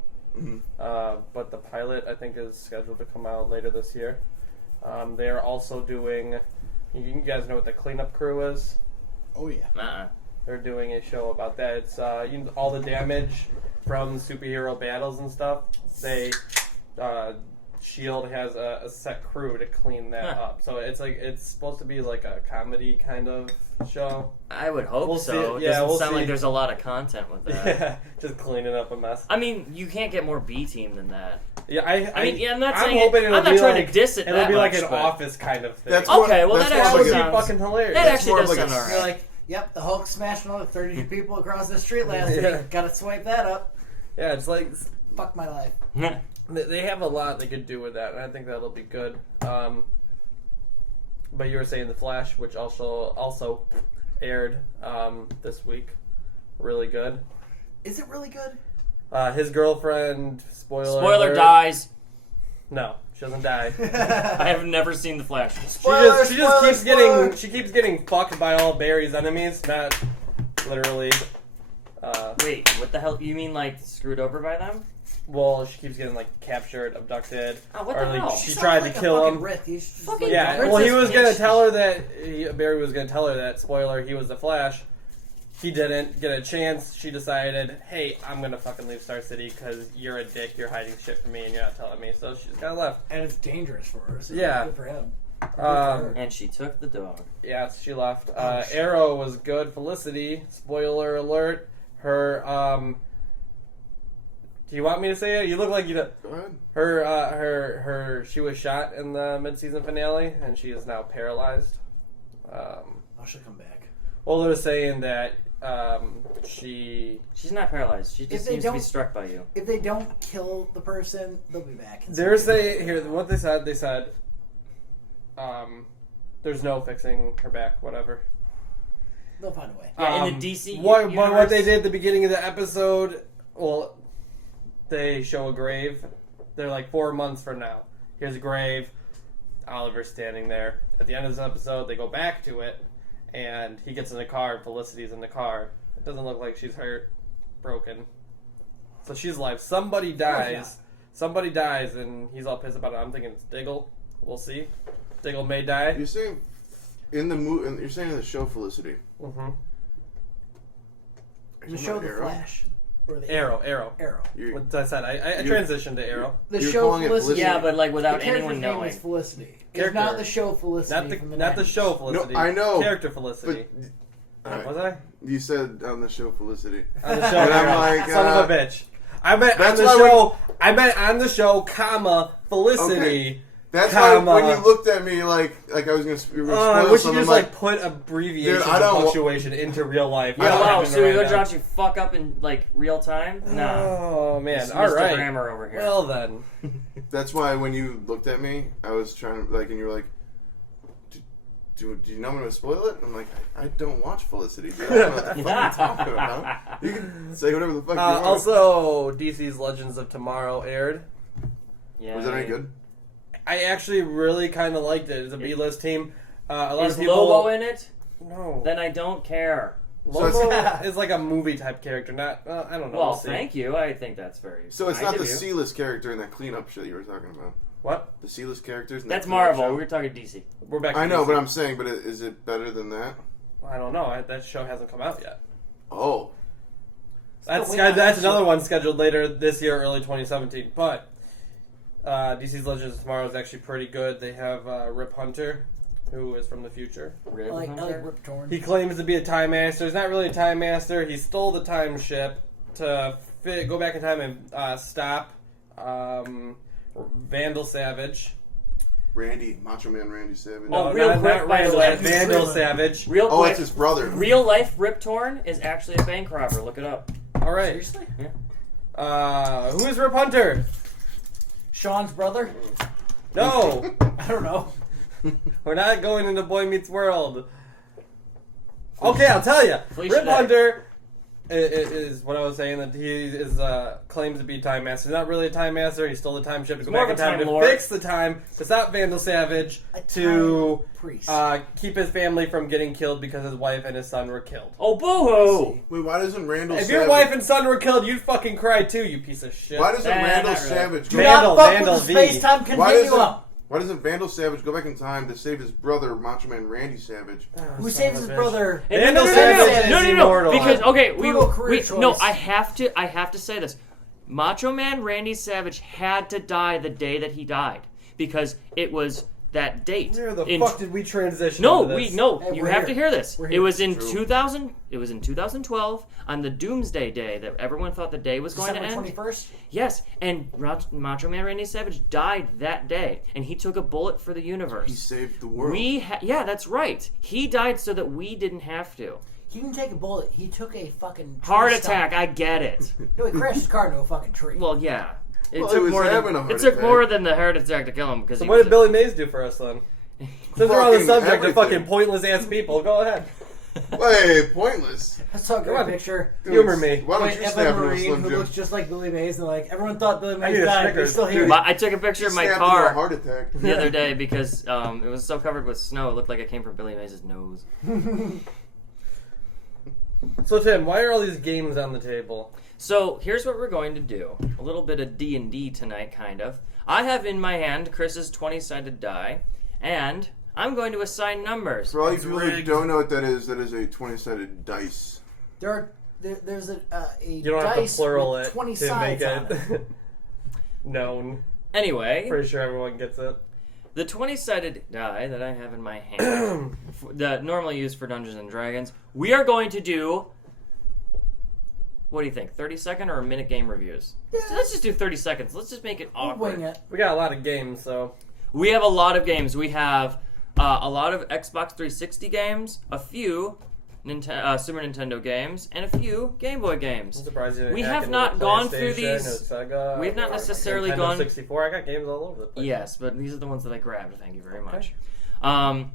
but the pilot I think is scheduled to come out later this year. They are also doing. You guys know what the Cleanup Crew is? Oh yeah. They're doing a show about that. It's all the damage from superhero battles and stuff. They Shield has a set crew to clean that up. So it's supposed to be like a comedy kind of show. I would hope We'll so. see. It doesn't We'll sound see. like there's a lot of content with that. Yeah, just cleaning up a mess. I mean, you can't get more B team than that. Yeah, I mean, yeah, I'm not I'm saying hoping I'm it'll not be trying like, to diss it It'll that be like much, an but- Office kind of thing. That's Okay, well that's that more actually That would sounds be fucking hilarious. That That's actually more does of like sound a- alright. You're like, yep, the Hulk smashed another 32 people across the street last Yeah. week. Gotta swipe that up. Yeah, it's like Fuck my life. they have a lot they could do with that, and I think that'll be good. But you were saying The Flash, which also aired this week, really good. Is it really good? His girlfriend, spoiler Spoiler alert- dies. No, she doesn't die. I have never seen The Flash. Spoiler, she just spoiler, keeps spoiler. getting fucked by all Barry's enemies, not literally. Wait, what the hell? You mean like screwed over by them? Well, she keeps getting like captured, abducted, Oh, what or the like hell? she Sounds tried like to a kill fucking him. Rick. He's just Fucking like- Yeah, Princess well, he was gonna Peach. tell her that Barry was gonna tell her that. Spoiler: he was the Flash. He didn't get a chance. She decided, hey, I'm gonna fucking leave Star City because you're a dick. You're hiding shit from me and you're not telling me. So she's kind of left. And it's dangerous for her. So Yeah. Good for him. And she took the dog. Yeah, she left. shit. Arrow was good. Felicity, spoiler alert. Her do you want me to say it? You look like you don't. Go ahead. Her she was shot in the mid-season finale, and she is now paralyzed. Oh, she'll come back. Well, they're saying that she's not paralyzed. She If just they seems to be don't- struck by you. If they don't kill the person, they'll be back. They're saying here what they said. They said, there's no fixing her back. Whatever. They'll find a way. Yeah, in the DC what universe- they did at the beginning of the episode? Well, they show a grave. They're like 4 months from now. Here's a grave. Oliver's standing there. At the end of this episode, they go back to it, and he gets in the car. And Felicity's in the car. It doesn't look like she's hurt, broken. So she's alive. Somebody dies. Somebody dies, and he's all pissed about it. I'm thinking it's Diggle. We'll see. Diggle may die. You're saying in the movie. You're saying in the show Felicity. Mm-hmm. The show The Arrow? Flash. Or the Arrow. Arrow. What I said. I You're- transitioned to Arrow. The You're show calling it Felicity. Yeah, but like The without character's anyone name knowing. is Felicity. It's Character. not the show Felicity. from the Not the 90s. show Felicity. No, I know. Character Felicity. But alright. Was I? You said on the show Felicity. On the show, And I'm Arrow. like, son of a bitch. I meant on That's the why show. I meant on the show, comma Felicity. Okay. That's why comma. when you looked at me like I was gonna spoil I wish you something, just I'm like put abbreviations Dude, I and don't wa- punctuation into real life. Yeah, Not wow. having So to you're write gonna down. watch you fuck up in like real time? Nah. Oh man! Mr. All right. Grammar over here. Well then. That's why when you looked at me, I was trying to like, and you were like, "Do you know I'm gonna spoil it?" I'm like, "I don't watch Felicity. Dude. I don't know what the fuck you're talking about. You can say whatever the fuck you want." Also, DC's Legends of Tomorrow aired. Yeah. Was that any good? I actually really kind of liked it. It's a B-list team. A lot Is of people. Lobo in it? No. Then I don't care. Lobo is like a movie type character, not. I don't know. Well, we'll see. thank you. I think that's very. So it's kind not of the you. C-list character in that cleanup shit you were talking about. What? The C-list characters. In That's that cleanup Marvel. show? We were talking DC. We're back. To I know, DC. but I'm saying, but is it better than that? I don't know. That show hasn't come out yet. Oh, That's wait on that's that another shit. one scheduled later this year, early 2017. But DC's Legends of Tomorrow is actually pretty good. They have Rip Hunter, who is from the future. Rib I like Hunter? Rip Torn. He claims to be a time master. He's not really a time master. He stole the time ship to go back in time and stop Vandal Savage. Macho Man Randy Savage. Oh, real not quick, by the way. Vandal Savage. Real Oh, quick. that's his brother. Real life Rip Torn is actually a bank robber. Look it up. All right. Seriously? Who is Rip Hunter? Sean's brother? No, I don't know. we're not going into Boy Meets World. Okay, I'll tell you. Felicia Rip Day. Hunter is what I was saying, that he is claims to be time master. He's not really a time master. He stole the time ship to go more back in of a time time to lord. fix the time, to stop Vandal Savage, A to time priest. keep his family from getting killed because his wife and his son were killed. Oh, boo-hoo! Wait, why doesn't Randall If Savage... your wife and son were killed, you'd fucking cry too, you piece of shit. Why doesn't Randall not really. Savage... Do Man- not fuck Vandal with the V. space-time Why continuum. doesn't Vandal Savage go back in time to save his brother, Macho Man Randy Savage? Who saves his brother? Hey, Vandal Savage is no, immortal. because okay, Brutal career no, choice. I have to say this. Macho Man Randy Savage had to die the day that he died because it was that date. Where the In- fuck did we transition? No, to this? Hey, you we're have here. to hear this. We're It here. was in True. 2000. It was in 2012 on the Doomsday Day that everyone thought the day was going to December end. 21st? Yes, and Macho Man Randy Savage died that day, and he took a bullet for the universe. He saved the world. Yeah, that's right. He died so that we didn't have to. He didn't take a bullet. He took a fucking tree Heart stump. attack. I get it. No, he crashed his car into a fucking tree. Well, yeah. It Well, took he was more having a than heart it took attack. more than the heart attack to kill him because So he what was did Billy Mays do for us then? Since we're on the Fucking subject everything. of fucking pointless ass people, go ahead. Hey, pointless. Let's talk Come about on. a picture. Dude, Humor me. Why don't Wait, you Evan snap into a Marine, Slim who Jim? looks just like Billy Mays, and they're like, everyone thought Billy need Mays a died, but he's Snickers. still here. But I took a picture of my Snapped into a car heart attack. the other day because it was so covered with snow. It looked like it came from Billy Mays' nose. So Tim, why are all these games on the table? So here's what we're going to do: a little bit of D&D tonight, kind of. I have in my hand Chris's 20-sided die, and I'm going to assign numbers. For all you It's people who rigged. don't know what that is a 20-sided dice. There's a You don't have to dice plural with it 20 to make sides on it. it known. Anyway, Pretty sure everyone gets it. the 20-sided die that I have in my hand, that normally used for Dungeons and Dragons, we are going to do. What do you think? 30-second or a minute game reviews? Let's just do 30 seconds. Let's just make it We'll awkward. wing it. We got a lot of games, so We have a lot of games. We have a lot of Xbox 360 games, a few Super Nintendo games, and a few Game Boy I'm games. surprised you didn't We hack have into not the gone through PlayStation these- or Sega we have not or necessarily Nintendo gone- 64. I got games all over the place. Yes, but these are the ones that I grabbed. Thank you very much. Okay.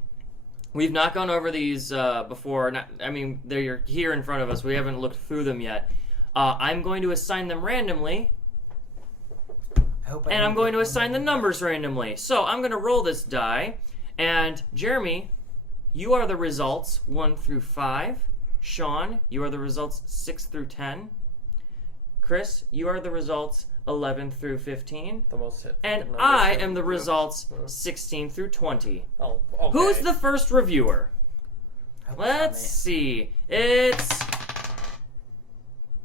We've not gone over these before. They're here in front of us. We haven't looked through them yet. I'm going to assign them randomly, I hope and I'm going to assign the numbers randomly. So I'm going to roll this die, and Jeremy, you are the results 1 through 5. Sean, you are the results 6 through 10. Chris, you are the results 11 through 15. The most hit. And numbers. I am the results 16 through 20. Oh, okay. Who's the first reviewer? I hope it's not Let's me. see. It's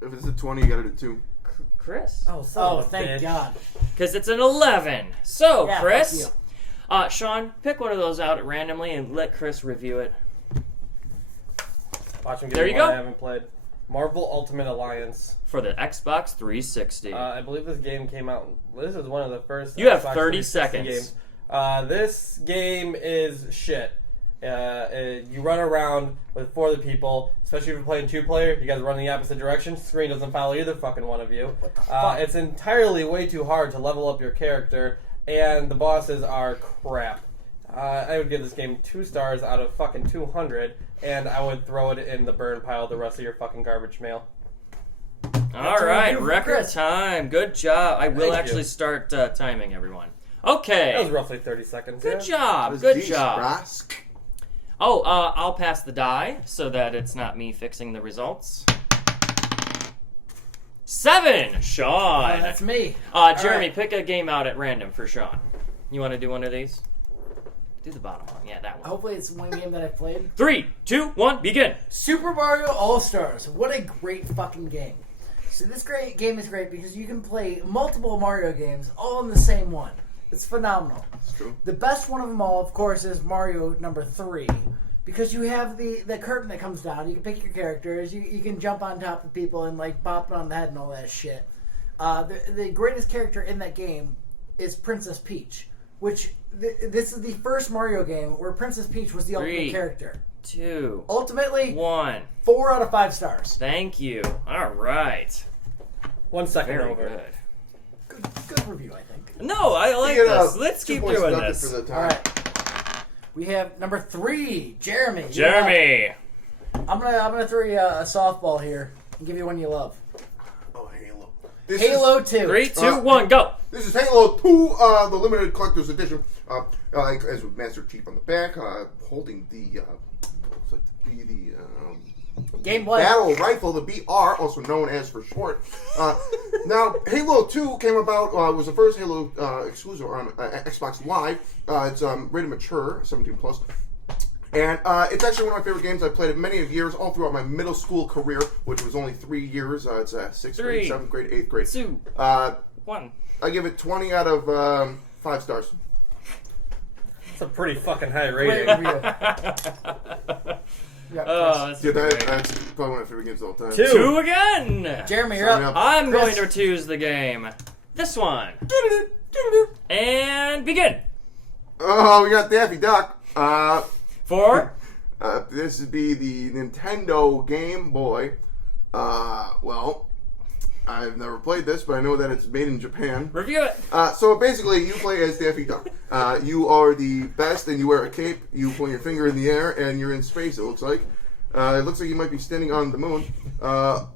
If it's a 20, you gotta do 2. Chris. Oh, son Oh, of a thank bitch. God. Because it's an 11. So, Yeah, Chris. fuck Sean, pick one of those out randomly and let Chris review it. Watch him give There me you one go. I haven't played. Marvel Ultimate Alliance. For the Xbox 360. I believe this game came out. This is one of the first. You have Xbox 30 360 seconds. Games. This game is shit. You run around with 4 other people, especially if you're playing 2-player. You guys run in the opposite direction. Screen doesn't follow either fucking one of you. What the fuck? It's entirely way too hard to level up your character, and the bosses are crap. I would give this game 2 stars out of fucking 200, and I would throw it in the burn pile the rest of your fucking garbage mail. All a right, review for record Chris. time. Good job. I will Thank you. actually start timing everyone. Okay. That was roughly 30 seconds. Good yeah. job. Good job. Rask. Oh, I'll pass the die so that it's not me fixing the results. 7, Sean. Oh, that's me. Jeremy, right. pick a game out at random for Sean. You want to do one of these? Do the bottom one. Yeah, that one. Hopefully it's one game that I've played. 3, 2, 1, begin. Super Mario All-Stars. What a great fucking game. So this great game is great because you can play multiple Mario games all in the same one. It's phenomenal. That's true. The best one of them all, of course, is Mario number 3. Because you have the curtain that comes down. You can pick your characters. You can jump on top of people and like bop them on the head and all that shit. The greatest character in that game is Princess Peach. Which, this is the first Mario game where Princess Peach was the 3, ultimate character. 2, Ultimately, 1. 4 out of 5 stars. Thank you. All right. 1 second Very over. good. Good review, I think. No, I like You get, this. Let's 2 keep points doing deducted this. For the All time. right. We have number 3, Jeremy. You're Jeremy. up. I'm gonna throw you a softball here and give you one you love. Oh, Halo. This Halo 2. 3, 2, 1, go. This is Halo 2, the limited collector's edition. As with Master Chief on the back, holding the looks like to be the Game Boy. battle rifle, the BR, also known as for short. Now, Halo 2 came about, was the first Halo exclusive on Xbox Live. It's rated mature, 17 plus. And it's actually one of my favorite games. I played it many years, all throughout my middle school career, which was only 3 years. It's 6th grade, 3, 7th grade, 8th grade. 2, 1. I give it 20 out of 5 stars. That's a pretty fucking high Great rating. review. Yeah, Oh, that's Yeah, great. that's probably one of my favorite games of all time. 2 again. Jeremy, you're Sign up. up. I'm Chris. going to choose the game. This one. And begin. Oh, we got Daffy Duck. 4. This would be the Nintendo Game Boy. Well, I've never played this, but I know that it's made in Japan. Review it. So basically, you play as Daffy Duck. You are the best, and you wear a cape. You point your finger in the air, and you're in space. It looks like. It looks like you might be standing on the moon.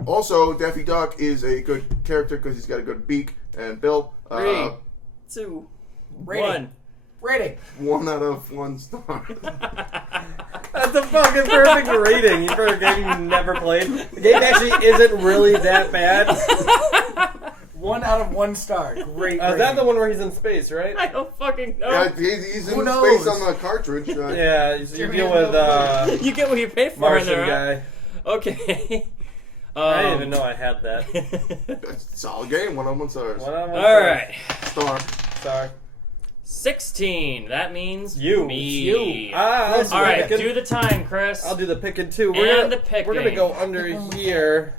Also, Daffy Duck is a good character because he's got a good beak and bill. 3, 2, Rating. 1. Rating. 1 out of 1 star. That's a fucking perfect rating for a game you never played. The game actually isn't really that bad. 1 out of 1 star. Great. Is that rating. the one where he's in space, right? I don't fucking know. Yeah, he's in Who space knows? on the cartridge. Yeah, you Jeremy deal has with no You get what you pay for in Martian there, guy. right? Okay. I didn't even know I had that. That's a solid game. 1 out of 1 stars. What am I All right. Star. Sorry. 16. That means You. me. You. Ah, Chris, All right. picking. Do the time, Chris. I'll do the picking too. And the picking. We're gonna go under here.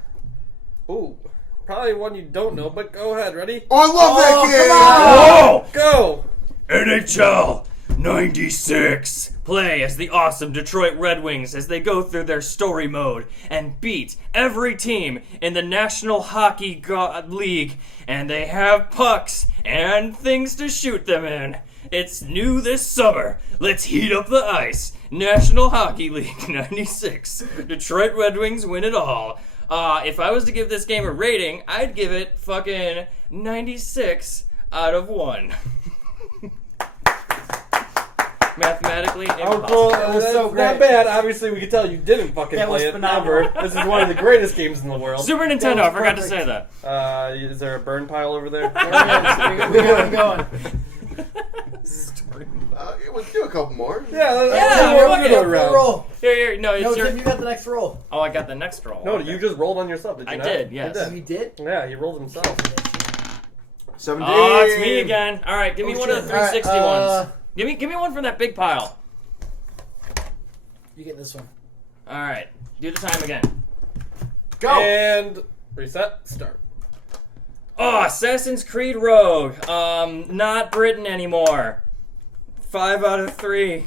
Ooh, probably one you don't know, but go ahead. Ready? Oh, I love that game! Whoa! Go! NHL 96. Play as the awesome Detroit Red Wings as they go through their story mode and beat every team in the National Hockey League, and they have pucks and things to shoot them in. It's new this summer. Let's heat up the ice. National Hockey League 96. Detroit Red Wings win it all. If I was to give this game a rating, I'd give it fucking 96 out of 1. Mathematically impossible. That was so It's not great. bad. Obviously, we can tell you didn't fucking That was play it phenomenal. ever. This is one of the greatest games in the world. Super Nintendo, was I forgot to perfect. say that. Is there a burn pile over there? We got him going. We'll do a couple more. Yeah, Yeah, we're fuck good it. around. Roll. Here, no, it's No, your... Tim, you got the next roll. Oh, I got the next roll. No, Okay. you just rolled on yourself, did you I not? did, yes. You You did? Yeah, he rolled himself. 17. Oh, it's me again. All right, give me Oh, one shit. of the 360 All right, ones. Give me one from that big pile. You get this one. All right, do the time again. Go. And reset, start. Oh, Assassin's Creed Rogue. Not Britain anymore. 5 out of 3.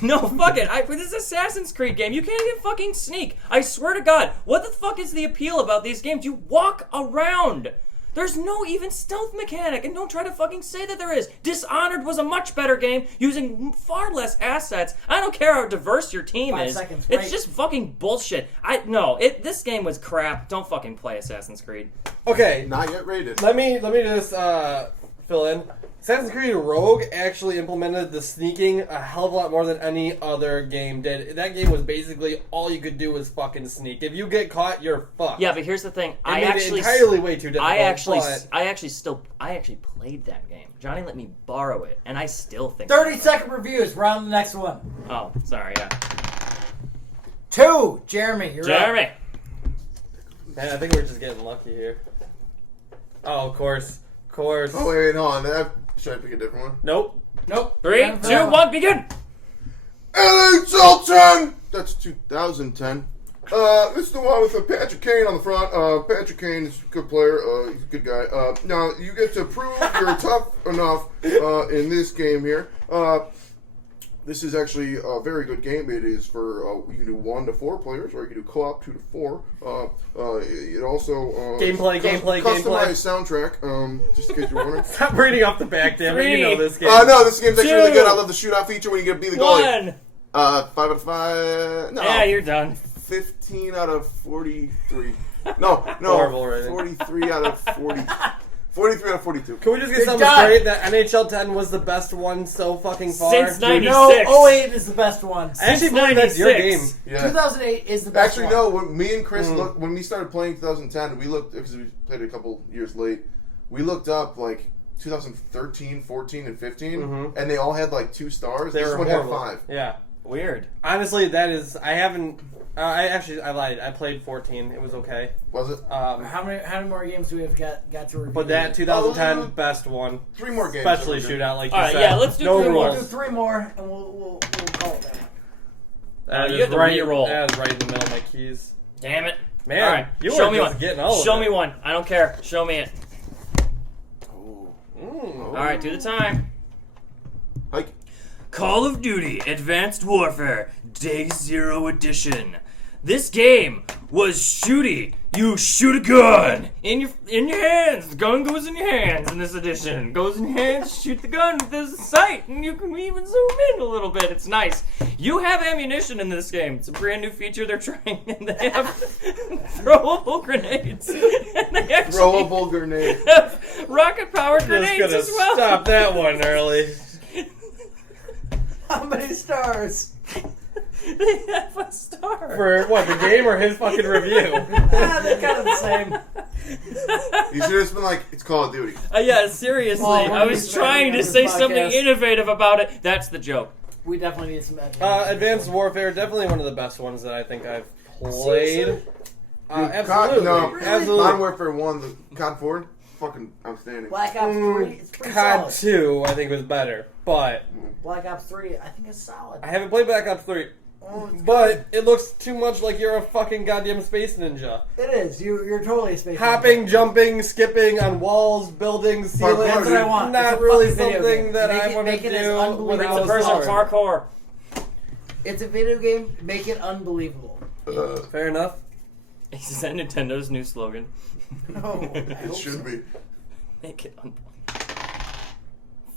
No, fuck it. This is Assassin's Creed game. You can't even fucking sneak. I swear to God. What the fuck is the appeal about these games? You walk around. There's no even stealth mechanic, and don't try to fucking say that there is. Dishonored was a much better game using far less assets. I don't care how diverse your team 5 is. seconds, It's right. just fucking bullshit. This game was crap. Don't fucking play Assassin's Creed. Okay, Not yet rated. let me just fill in. Assassin's Creed Rogue actually implemented the sneaking a hell of a lot more than any other game did. That game was basically all you could do was fucking sneak. If you get caught, you're fucked. Yeah, but here's the thing. It made it entirely way too difficult. I actually but played that game. Johnny let me borrow it, and I still think 30-second reviews. We're on the next one. Oh, sorry, yeah. 2. Jeremy, you're up. Jeremy. man, I think we're just getting lucky here. Oh, of course. Oh, wait, hold on. Should I pick a different one? Nope. Nope. 3, 2, 1, begin. NHL 10! That's 2010. This is the one with Patrick Kane on the front. Patrick Kane is a good player. He's a good guy. Now, you get to prove you're tough enough in this game here. this is actually a very good game. It is for you can do 1 to 4 players, or you can do co-op 2 to 4. It also Gameplay. customized soundtrack. Just in case you're wondering. Stop reading off the back, damn it. You know this game. No, this game's actually really 2. good. I love the shootout feature when you get to be the goalie. 1. 5 out of 5. No, Yeah, you're done. 15 out of 43. No, Horrible rating. 43 out of 40. 43 out of 42. Can we just get Good something God. straight that NHL 10 was the best one so fucking far? Since 96. No, 08 is the best one. I actually believe that's your game. 96. Yeah. 2008 is the best Actually, one. no. When me and Chris looked, when we started playing 2010, we looked because we played it a couple years late. We looked up like 2013, 14, and 15, and they all had like 2 stars. They This were one had horrible. 5. Yeah. Weird. Honestly, that is. I haven't. I lied. I played 14. It was okay. Was it? How many more games do we have got to review? But that 2010 best one, 3 more games. especially that were good. shootout, like All you right, said. yeah, let's do no 3 more. We'll do rules. 3 more, and we'll call it that. That You is have to right, re-roll. That is right in the middle of my keys. Damn it. Man, All right, you show were me just one. getting all of Show it. me one. I don't care. Show me it. Oh. Mm. All right, do the time. Like, Call of Duty Advanced Warfare Day 0 Edition. This game was shooty. You shoot a gun in your hands. The gun goes in your hands in this edition. Goes in your hands, shoot the gun with this sight, and you can even zoom in a little bit. It's nice. You have ammunition in this game. It's a brand new feature they're trying, and they have throwable grenades. And they actually throwable grenade. have rocket-powered Just grenades gonna as well. stop that one early. How many stars? They have a star. For what, the game or his fucking review? They're kind of the same. You should have just been like, it's Call of Duty. Yeah, seriously. Oh, I was we're trying to this say podcast. something innovative about it. That's the joke. We definitely need some Advanced Warfare, definitely one of the best ones that I think I've played. Seriously? Absolutely. No, Absolutely. Modern Warfare 1, the COD 4, fucking outstanding. Black Ops 3, it's pretty COD solid. 2, I think, was better. But Black Ops 3, I think it's solid. I haven't played Black Ops 3. Oh, it's But it looks too much like you're a fucking goddamn space ninja. good. It is. You're totally a space Hopping, jumping, skipping on walls, buildings, ceilings. Parkour, That's what I want. Not It's a really fucking video something game. that Make I it- want to make it as do unbelievable without as It's a person solid. parkour. It's a video game. Make it unbelievable. Fair enough. Is that Nintendo's new slogan? No, I It hope should so. be. Make it unbelievable.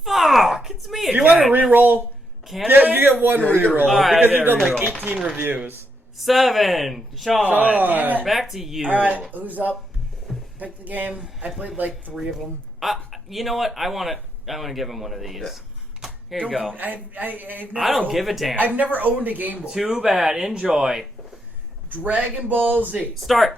Fuck! It's me again. Do you want to re-roll? Can Yeah, I? you get one Yeah, you get re-roll. one. Alright, Because I you've done get a like reroll. 18 reviews. 7. Sean. Sean. Back to you. All right, who's up? Pick the game. I played like 3 of them. You know what? I want to give him one of these. Here you go. I've never I don't give a damn. I've never owned a Game Boy. Too bad. Enjoy. Dragon Ball Z. Start.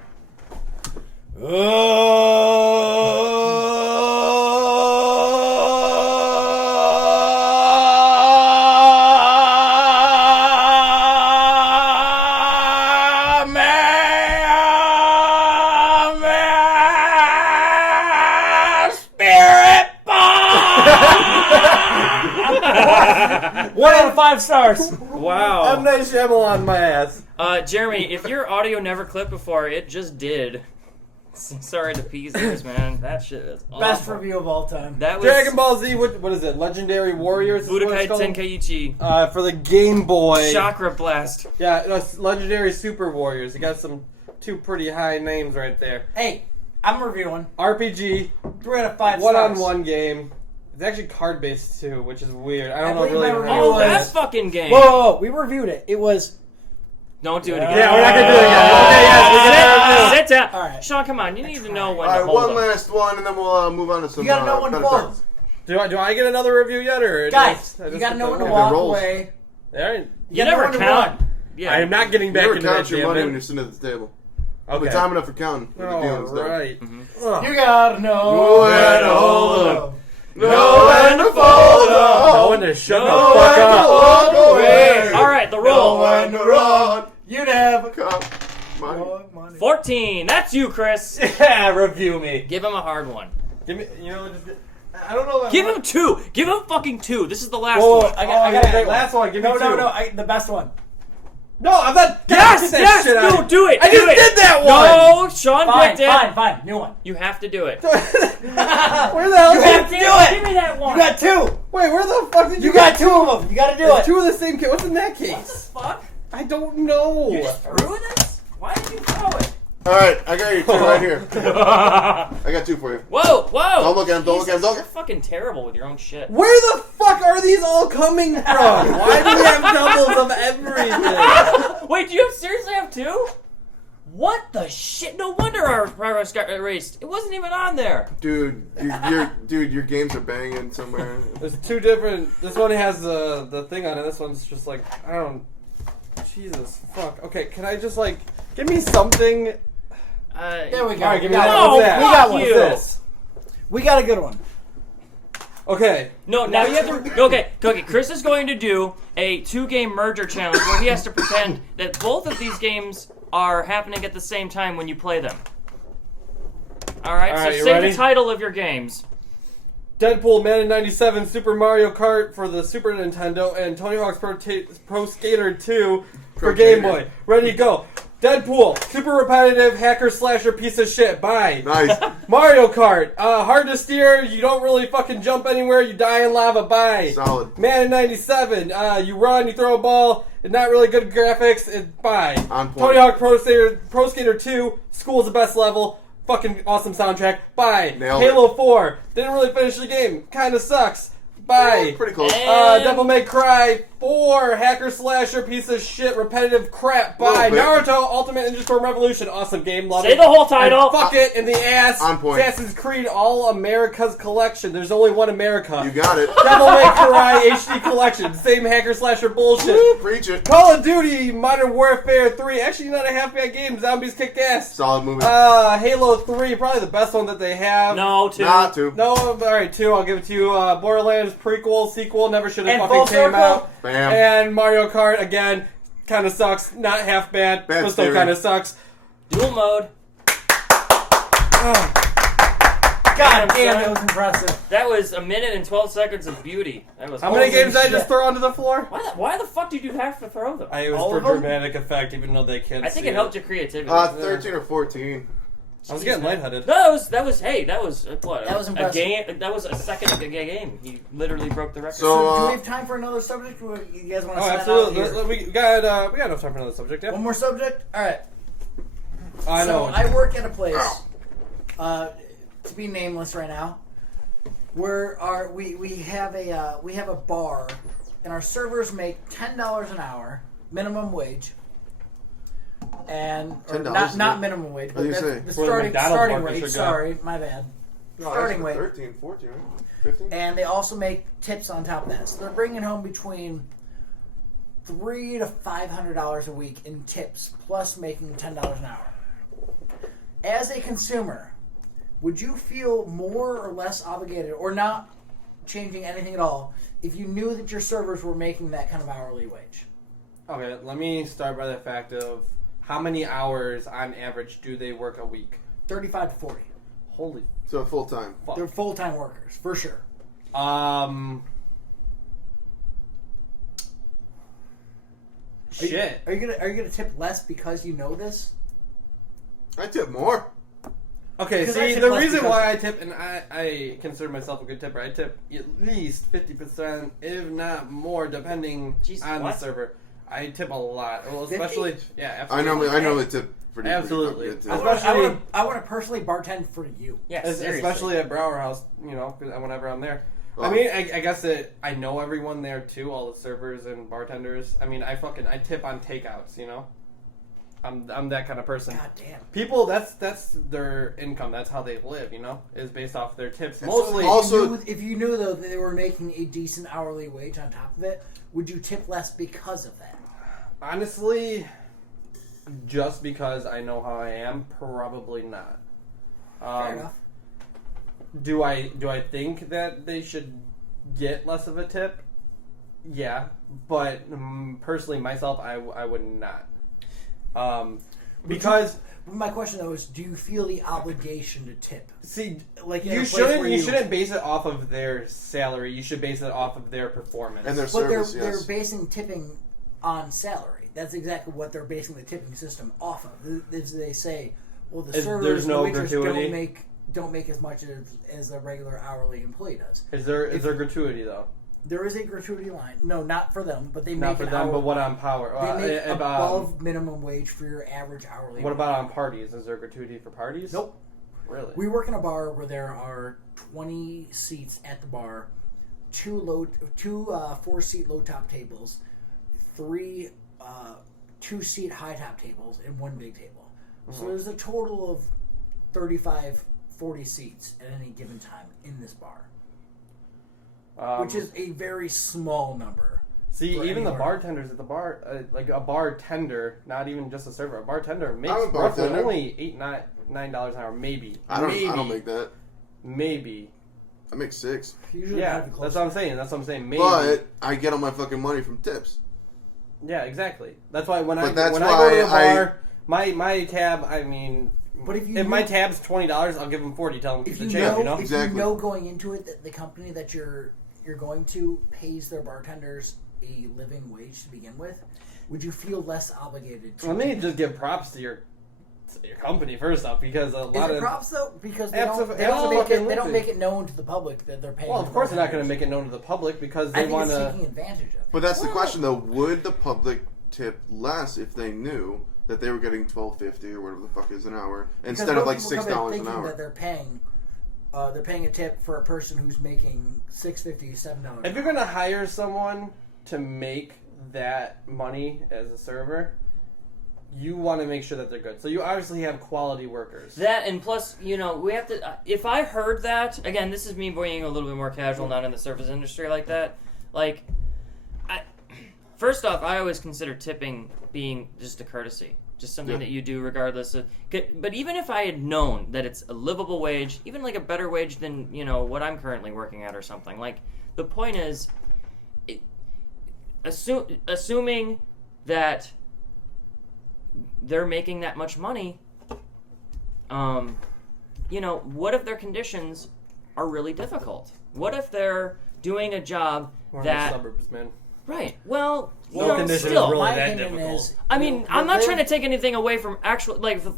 Spirit 1 out of 5 stars. Wow. M. Night Shyamalan my ass. Jeremy, if your audio never clipped before, it just did. Sorry to appease yours, man. That shit is awful. Best review of all time. That was Dragon Ball Z, what is it? Legendary Warriors? is what Budokai it's called? Tenkaichi. For the Game Boy. Chakra Blast. Yeah, no, it's Legendary Super Warriors. You got some 2 pretty high names right there. Hey, I'm reviewing. RPG, 3 out of 5 stars. one-on-one game. It's actually card-based too, which is weird. I don't know believe really my how review Oh, it that is. fucking game. Whoa, we reviewed it. It was... Don't do it again. Yeah, we're not gonna do it again. Okay, yes, we can Sit down. All right. Sean, come on. You need to know when All to right, hold one them. last one, and then we'll move on to some. You gotta know when to better fold. times. Do I get another review yet, or Guys, I you just gotta get know when the- to Yeah, walk rolls. away. All right. You gotta never know when to count. run. Yeah. I am not getting You back never into that. count your money damn when it. you're sitting at the table. Okay. But time enough for counting. When the dealing's All done. right. Ugh. You gotta know when to hold up. Know when to fold up. No one to shut Know the fuck when to up. walk away. All right, the Know roll. when to run. You'd have... Come. Money. 14. That's you, Chris. Yeah, review me. Give him a hard one. Give me, just. I don't know. Give him 2. Give him fucking 2. This is the last Whoa, one. I got great great last one. Give me No, two. no, no. The best one. No, I'm not. Yes, Get that yes, shit out. no, do it. I do just it. did that one. No, Sean Fine, picked it. fine. New one. You have to do it. Where the hell? You have to do it. Give me that one. You got two. Wait, where the fuck did You get got two of them. You got to do There's it. two of the same case. What's in that case? What the fuck? I don't know. You just threw this? Why did you throw it? All right, I got you two right here. I got two for you. Whoa, whoa! Don't look at him, don't look at him, don't- You're fucking terrible with your own shit. Where the fuck are these all coming from? Why do we have doubles of everything? Wait, do you seriously have two? What the shit? No wonder our progress got erased. It wasn't even on there. Dude, your games are banging somewhere. There's two different. This one has the thing on it. This one's just like I don't. Jesus fuck. Okay, can I just like give me something? There we go. All right, give me We got that. one. What's that? We got one. you. What's this? We got a good one. Okay. No, now you have to. Okay, Chris is going to do a 2-game merger challenge where he has to pretend that both of these games are happening at the same time when you play them. Alright, All so right, you say ready? the title of your games. Deadpool, Madden 97, Super Mario Kart for the Super Nintendo, and Tony Hawk's Pro Skater 2 for Game Boy. Ready, go. Deadpool, super repetitive, hacker slasher piece of shit. Bye. Nice. Mario Kart, hard to steer, you don't really fucking jump anywhere, you die in lava. Bye. Solid. Madden 97, you run, you throw a ball, not really good graphics. Bye. On point. Tony Hawk Pro Skater 2, school's the best level. Fucking awesome soundtrack. Bye. Nailed Halo 4. Didn't really finish the game. Kinda sucks. Bye. Yeah, pretty close. And- Devil May Cry 4. Hacker slasher piece of shit. Repetitive crap. Bye. Little bit. Naruto Ultimate Ninja Storm Revolution. Awesome game. Love Say it. the whole title. And fuck it in the ass. On point. Assassin's Creed All America's Collection. There's only one America. You got it. Devil May Cry HD Collection. Same hacker slasher bullshit. Woo, preach it. Call of Duty Modern Warfare 3. Actually, not a half bad game. Zombies kicked ass. Solid movie. Halo 3, probably the best one that they have. No, 2. Not two. No, alright, 2, I'll give it to you. Borderlands prequel, sequel, never should have And fucking full came circle. out. Bam. And Mario Kart, again, kind of sucks. Not half bad, Bad but still theory. kind of sucks. Dual mode. God Damn, damn, son. it was impressive. That was a minute and 12 seconds of beauty. That was How many awesome. games did I shit. just throw onto the floor? Why the fuck did you have to throw them? It was All for of them? dramatic effect, even though they can't I think see it helped your creativity. 13 or 14. I was getting lightheaded. No, that was what? That was a impressive. game. That was a second of a game. He literally broke the record. So, So, do uh, we have time for another subject? Or you guys want to Oh, sign absolutely. out here? We got enough time for another subject, yeah? One more subject? Alright. I know. So, I work at a place, to be nameless right now, where we have a bar, and our servers make $10 an hour, minimum wage. And or $10, not yeah. minimum wage, What but do you that's say? the Where the McDonald's starting workers rate. should go. Sorry, my bad. No, Starting actually wage. 13, 14, 15. And they also make tips on top of that. So they're bringing home between $300 to $500 a week in tips, plus making $10 an hour. As a consumer, would you feel more or less obligated, or not changing anything at all, if you knew that your servers were making that kind of hourly wage? Okay, let me start by the fact of how many hours on average do they work a week? 35 to 40. Holy So full time. fuck. They're full-time workers, for sure. Shit. Are you gonna tip less because you know this? I tip more. Okay, 'Cause I see, tip the less reason because- why I tip, and I consider myself a good tipper, I tip at least 50%, if not more, depending Jeez, on what? the server. I tip a lot. Well, 50? especially, yeah, I absolutely. normally tip pretty Absolutely. pretty I good, wanna- too. Especially- I want to personally bartend for you. yeah, seriously. Especially at Brower House, you know, 'cause whenever I'm there. I Well- mean, I guess that I know everyone there too, all the servers and bartenders. I mean, I tip on takeouts, you know. I'm that kind of person. God damn. People, that's their income. That's how they live, you know, is based off their tips. And Mostly, also- If you knew though that they were making a decent hourly wage on top of it, would you tip less because of that? honestly, just because I know how I am, probably not. Fair enough. Do I think that they should get less of a tip? Yeah, but personally, myself, I would not. Because My question though is, do you feel the obligation to tip? see, Like in a you place where shouldn't you shouldn't base it off of their salary. You should base it off of their performance. And their But service, they're yes. basing tipping on salary. That's exactly what they're basing the tipping system off of. They say, well, the There's servers, no the waitress gratuity? don't make as much as a regular hourly employee does. Is there gratuity though? There is a gratuity line. No, not for them, but they Not make for an them, hour, but what on power? they make About, above minimum wage for your average hourly. what about on parties? Is there gratuity for parties? Nope. Really? We work in a bar where there are 20 seats at the bar, two 4-seat low top tables, 3 2-seat high top tables, and 1 big table. So there's a total of 35, 40 seats at any given time in this bar, which is a very small number. See, for even the any bar. bartenders at the bar, like a bartender, not even just a server, a bartender makes I'm a roughly bartender. only $9 an hour, maybe. I don't make that. Maybe. I make 6. Usually Yeah, that'd be close that's what I'm to saying. That's what I'm saying. Maybe. But I get all my fucking money from tips. Yeah, exactly. That's why when I But that's when I go to a why bar, my tab. I mean, But if my tab's $20, I'll give them 40. Tell them keep if the you change. know, You know. if Exactly. you know going into it that the company that you're going to pays their bartenders a living wage to begin with, would you feel less obligated to? Let me just give props to your company first off, because a Is lot it of props though? Because they Absolutely. they don't make it known to the public that they're paying. well, of the course they're not going to bartenders. make it known to the public because I they think want it's to. taking advantage of. But that's the Well- question, though. Would the public tip less if they knew that they were getting $12.50 or whatever the fuck is an hour instead of like $6 an hour? That they're paying a tip for a person who's making $6.50, $7. If you're going to hire someone to make that money as a server, you want to make sure that they're good. So you obviously have quality workers. That, and plus, we have to. If I heard that, again, this is me being a little bit more casual, not in the service industry like that. Like, first off, I always consider tipping being just a courtesy, just something that you do regardless of. But even if I had known that it's a livable wage, even like a better wage than what I'm currently working at or something, like the point is, assuming that they're making that much money, what if their conditions are really difficult? What if they're doing a job We're in that the suburbs, man. right? Well, No condition is still, really my that opinion difficult. is, I mean, I'm not trying to take anything away from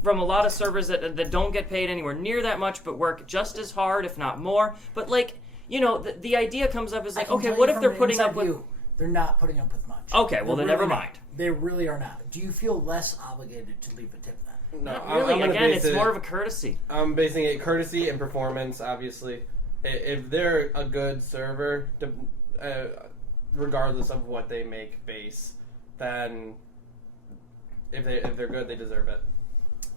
from a lot of servers that don't get paid anywhere near that much, but work just as hard, if not more. But the idea comes up is like, okay, what if they're putting up with? They're not putting up with much. Okay, well They're then never really not. mind. They really are not. Do you feel less obligated to leave a tip then? No, Not I'm really. gonna Again, base it's more of a courtesy. I'm basing it courtesy and performance. Obviously, if they're a good server, regardless of what they make base, then if they're good, they deserve it.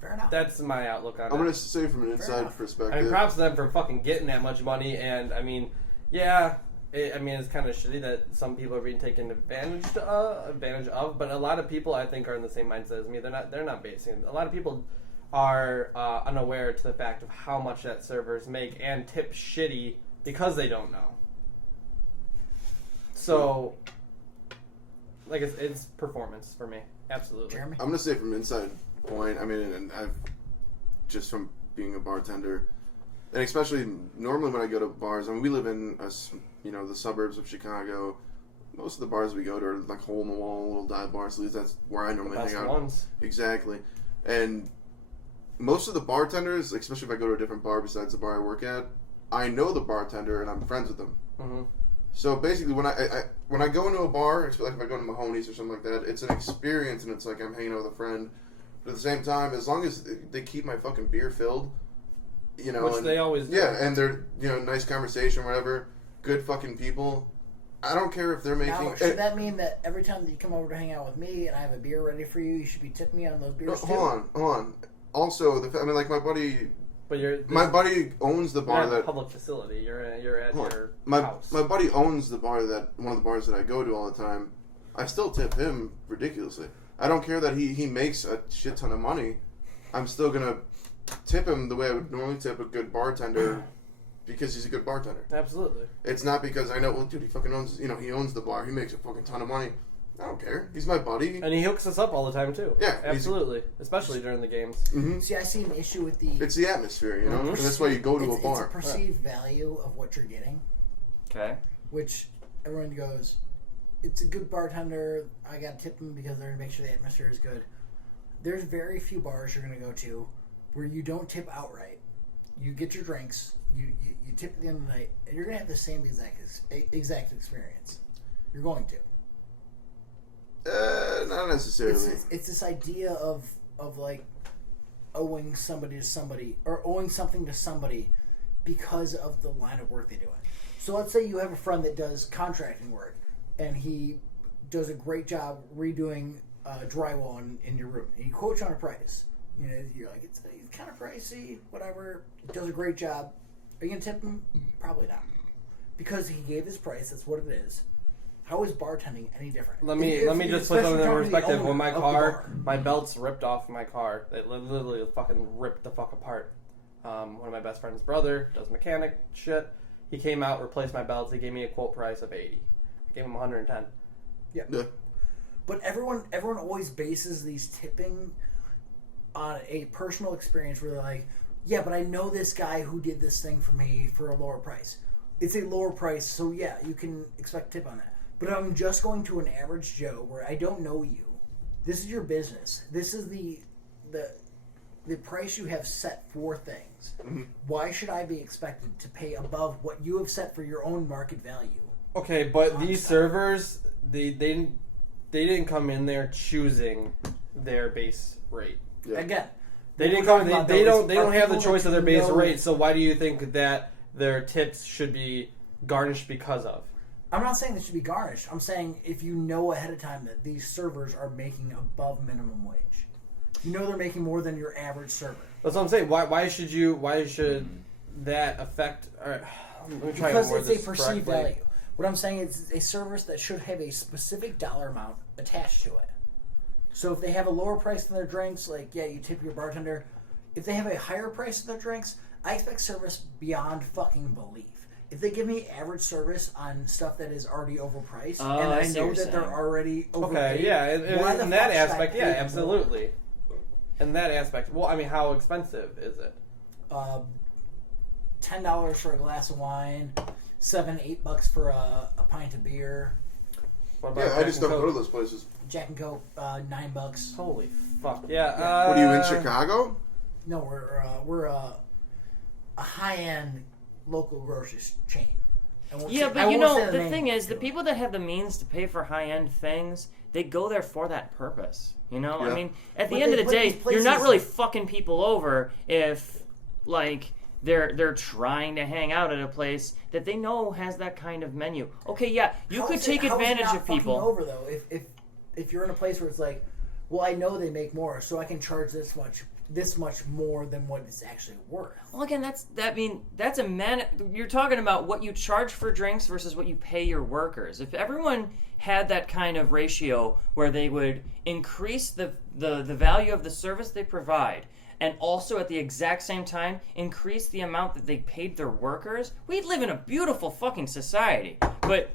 Fair enough. That's my outlook on I'm it. going to say from an inside enough. perspective. I mean, props to them for fucking getting that much money, and I mean, yeah, it's kind of shitty that some people are being taken advantage of, but a lot of people I think are in the same mindset as me. They're not basing it. A lot of people are unaware to the fact of how much that servers make and tip shitty because they don't know. So, like it's performance for me, absolutely. Jeremy? I'm going to say from inside point, I mean, and I've just from being a bartender, and especially normally when I go to bars, I mean, we live in the suburbs of Chicago. Most of the bars we go to are like hole in the wall, little dive bars. At least that's where I normally Best hang out. ones. Exactly. And most of the bartenders, especially if I go to a different bar besides the bar I work at, I know the bartender and I'm friends with them. Mm-hmm. So basically, when I go into a bar, it's like if I go to Mahoney's or something like that, it's an experience and it's like I'm hanging out with a friend. But at the same time, as long as they keep my fucking beer filled, Which and, they always do. yeah, and they're nice conversation, whatever, good fucking people. I don't care if they're making. Now, should that mean that every time that you come over to hang out with me and I have a beer ready for you, you should be tipping me on those beers too? Hold on. Also, like my buddy. But My buddy owns the you're bar at a that public facility. You're at your my house. my buddy owns the bar that one of the bars that I go to all the time. I still tip him ridiculously. I don't care that he makes a shit ton of money. I'm still gonna tip him the way I would normally tip a good bartender because he's a good bartender. Absolutely. It's not because I know, well, dude, he fucking owns, he owns the bar. He makes a fucking ton of money. I don't care. He's my buddy. And he hooks us up all the time too. Yeah, absolutely. Especially during the games. Mm-hmm. See, I see an issue with the... It's the atmosphere, Mhm. and that's why you go to a It's a bar. perceived value of what you're getting, Okay. which everyone goes, it's a good bartender. I got to tip them because they're going to make sure the atmosphere is good. There's very few bars you're going to go to where you don't tip outright. You get your drinks, you tip at the end of the night, and you're going to have the same exact experience. You're going to. Not necessarily. It's this idea of like owing somebody to somebody, or owing something to somebody because of the line of work they do it. So let's say you have a friend that does contracting work, and he does a great job redoing drywall in your room. And he quotes you on a price. You know, you're like, it's kind of pricey, whatever. Does a great job. Are you gonna tip him? Probably not, because he gave his price. That's what it is. How is bartending any different? Let me just put something in perspective. When my car, my belt's ripped off my car. It literally fucking ripped the fuck apart. One of my best friend's brother does mechanic shit. He came out, replaced my belts. He gave me a quote price of $80. I gave him $110. Yeah. But everyone always bases these tipping on a personal experience where they're like, yeah, but I know this guy who did this thing for me for a lower price. It's a lower price, so yeah, you can expect a tip on that. But I'm just going to an average Joe where I don't know you. This is your business. This is the price you have set for things. Mm-hmm. Why should I be expected to pay above what you have set for your own market value? Okay, but these servers, they didn't come in there choosing their base rate. Yeah. Again, they didn't come. They don't have the choice of their base rate. So why do you think that their tips should be garnished because of? I'm not saying they should be garnished. I'm saying if you know ahead of time that these servers are making above minimum wage, you know they're making more than your average server. That's what I'm saying. Why should that affect? Let me try because it's a perceived value. What I'm saying is a service that should have a specific dollar amount attached to it. So if they have a lower price than their drinks, like, yeah, you tip your bartender. If they have a higher price than their drinks, I expect service beyond fucking belief. If they give me average service on stuff that is already overpriced, and I know that they're already overpaid, okay, yeah, in that aspect, yeah, absolutely. In that aspect, well, I mean, how expensive is it? $10 for a glass of wine, $7-8 for a pint of beer. What about I just don't go to those places. Jack and Coke, $9. Holy fuck, yeah. What are you in Chicago? No, we're a high-end local grocery chain. Yeah, but you know, the thing is, the people that have the means to pay for high-end things, they go there for that purpose. You know? Yeah. I mean, at the end of the day, you're not really fucking people over if, like, they're trying to hang out at a place that they know has that kind of menu. Okay, yeah, you could take advantage of people. Over, though, if you're in a place where it's like, well, I know they make more, so I can charge this much more than what it's actually worth. Well, again, that's you're talking about what you charge for drinks versus what you pay your workers. If everyone had that kind of ratio where they would increase the value of the service they provide and also at the exact same time increase the amount that they paid their workers, we'd live in a beautiful fucking society. But,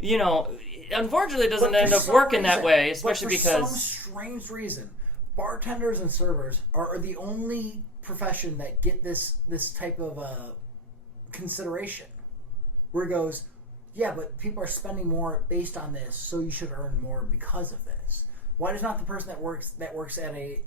you know, unfortunately it doesn't end up working that way, especially because... for some strange reason, bartenders and servers are the only profession that get this type of consideration, where it goes, yeah, but people are spending more based on this, so you should earn more because of this. Why does not the person that works at a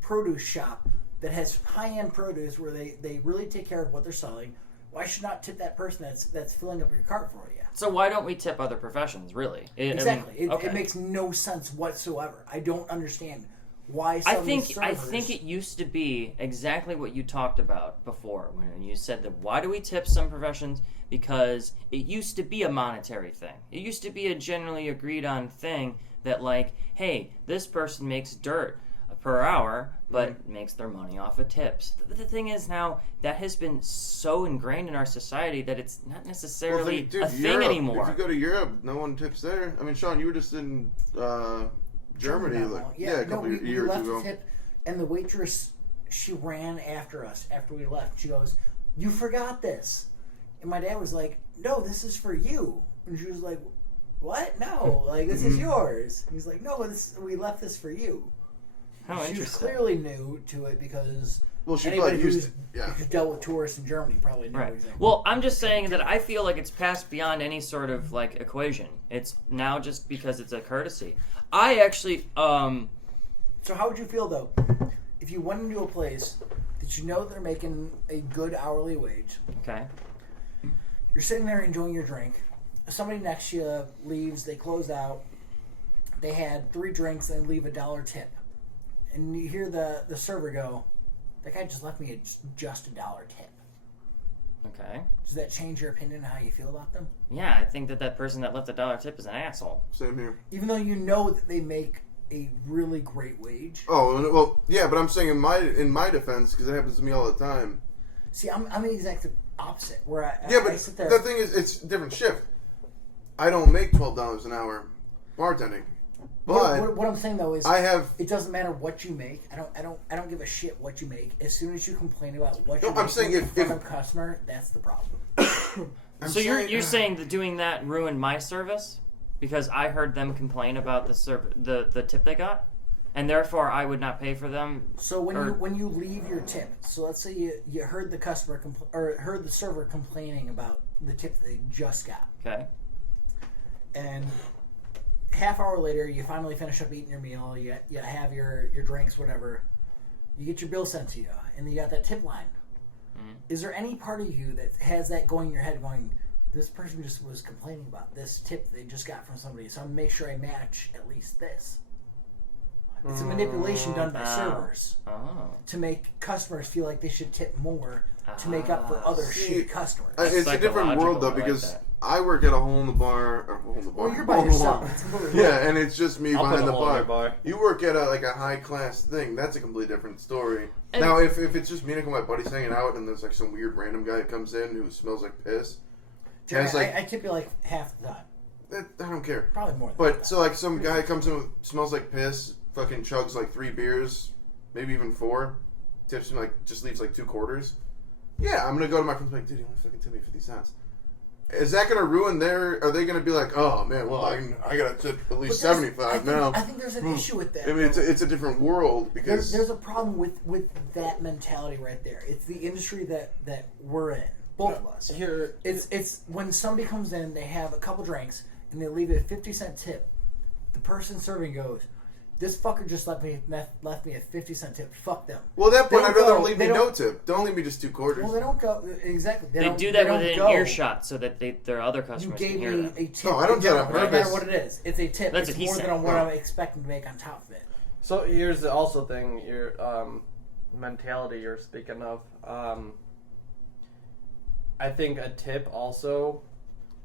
produce shop that has high-end produce where they really take care of what they're selling, why should not tip that person that's filling up your cart for you? So why don't we tip other professions, really? Exactly. It makes no sense whatsoever. I don't understand why some I think it used to be exactly what you talked about before when you said that why do we tip some professions? Because it used to be a monetary thing. It used to be a generally agreed on thing that, like, hey, this person makes dirt per hour, but makes their money off of tips. The thing is now that has been so ingrained in our society that it's not necessarily a thing anymore. If you go to Europe, no one tips there. I mean, Sean, you were just in Germany, a couple years ago. Tip, and the waitress, she ran after us after we left. She goes, "You forgot this," and my dad was like, "No, this is for you." And she was like, "What? No, like this is yours." He's like, "No, we left this for you." How she was clearly new to it because Well, she Anybody probably used it. who's dealt with tourists in Germany probably knows Right. exactly. Well, I'm just saying that I feel like it's passed beyond any sort of like equation. It's now just because it's a courtesy. I actually, So how would you feel though if you went into a place that you know they're making a good hourly wage? okay, You're sitting there enjoying your drink. Somebody next to you leaves. They close out. They had 3 drinks and leave $1 tip, and you hear the server go, "That guy just left me just $1 tip." okay. Does that change your opinion on how you feel about them? Yeah, I think that person that left $1 tip is an asshole. Same here. Even though you know that they make a really great wage. Oh well, yeah, but I'm saying in my defense, because it happens to me all the time. See, I'm the exact opposite. Where I Yeah, I but sit there. the thing is, it's a different shift. I don't make $12 an hour bartending, but what I'm saying though is I have. it doesn't matter what you make. I don't give a shit what you make. As soon as you complain about what No, you're I'm making saying in if- front of a customer, that's the problem. So you're saying that doing that ruined my service because I heard them complain about the tip they got, and therefore I would not pay for them. So when Or- when you leave your tip, so let's say you heard the customer or heard the server complaining about the tip that they just got, Okay. and half hour later you finally finish up eating your meal, you have your drinks, whatever, you get your bill sent to you, and you got that tip line. Is there any part of you that has that going in your head going, this person just was complaining about this tip they just got from somebody, so I'm gonna make sure I match at least this? It's a manipulation done by servers Oh. to make customers feel like they should tip more to make up for other See, shitty customers. It's a different world though, Psychological, I like because that. I work at a hole in the bar. Or hole in the bar. Well, you're by hole in the yourself. bar. It's completely Yeah, and it's just me I'll put behind a the hole in bar. your bar. You work at a high class thing. That's a completely different story. And- Now, if it's just me and my buddies hanging out, and there's like some weird random guy that comes in who smells like piss, Jerry, it's like- I tip you like half the time, I don't care. probably more. Than But that. so like some guy comes in with smells like piss, fucking chugs like 3 beers, maybe even 4, tips him like just leaves like 2 quarters. Yeah, I'm gonna go to my friends and be like, dude, you want to fucking tip me 50 cents? Is that gonna ruin their? Are they gonna be like, oh man, well I gotta tip at least But there's- 75 now? I think there's an issue with that. I mean, it's a different world because There's a problem with that mentality right there. It's the industry that we're in, both of us. Here, It's when somebody comes in, they have a couple drinks, and they leave a 50-cent tip. The person serving goes, "This fucker just left me a 50-cent tip. Fuck them." well, at that point, They I'd don't rather go- leave me they no don't- tip. Don't leave me just 2 quarters. Well, they don't go exactly. They don't- do that don't within go, earshot so that their other You customers gave can hear me them. a tip. No, I don't do that on No matter purpose. what it is, it's a tip. That's it's what he more said. than what Oh. I'm expecting to make on top of it. so here's the also thing your mentality you're speaking of. I think a tip also,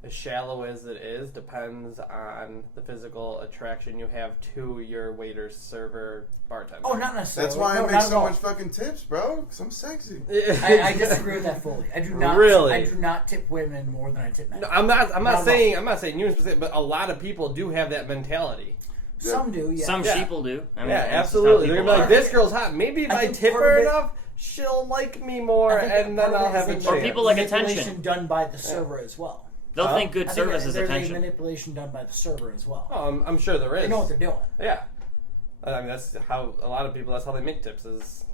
as shallow as it is, depends on the physical attraction you have to your waiter, server, bartender. Oh, not necessarily. That's why no, I make not at so all. much fucking tips, bro. Because I'm sexy. I disagree with that fully. I do not. Really? I do not tip women more than I tip men. No, I'm not Not at saying you in specific, but a lot of people do have that mentality. Some do, yeah. Some Yeah. sheeple do. I mean, Yeah, that's just how absolutely. They're people gonna be like, are. "This girl's hot. Maybe if I I think tip part her of it- enough, she'll like me more, I think and then part of I'll it have a is chance." a Or people like manipulation attention. done by the server as well. They'll Huh? think good I think service is there's a attention. manipulation done by the server as well. Oh, I'm sure there is. They know what they're doing, Yeah, I mean that's how a lot of people. That's how they make tips. Is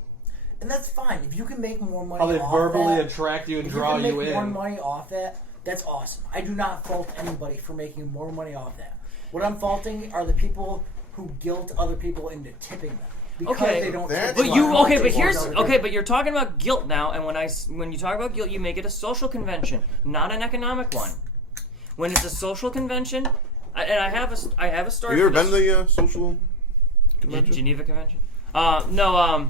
and that's fine. If you can make more money, how they off verbally that, attract you and if draw you can you make more in. money off that, that's awesome. I do not fault anybody for making more money off that. What I'm faulting are the people who guilt other people into tipping them because Okay. they don't. That's tip But them. you I don't okay? tip But them. here's okay. But you're talking about guilt now, and when you talk about guilt, you make it a social convention, not an economic one. When it's a social convention, and I have a story. Have you ever for been this. to the social convention? Geneva Convention? No.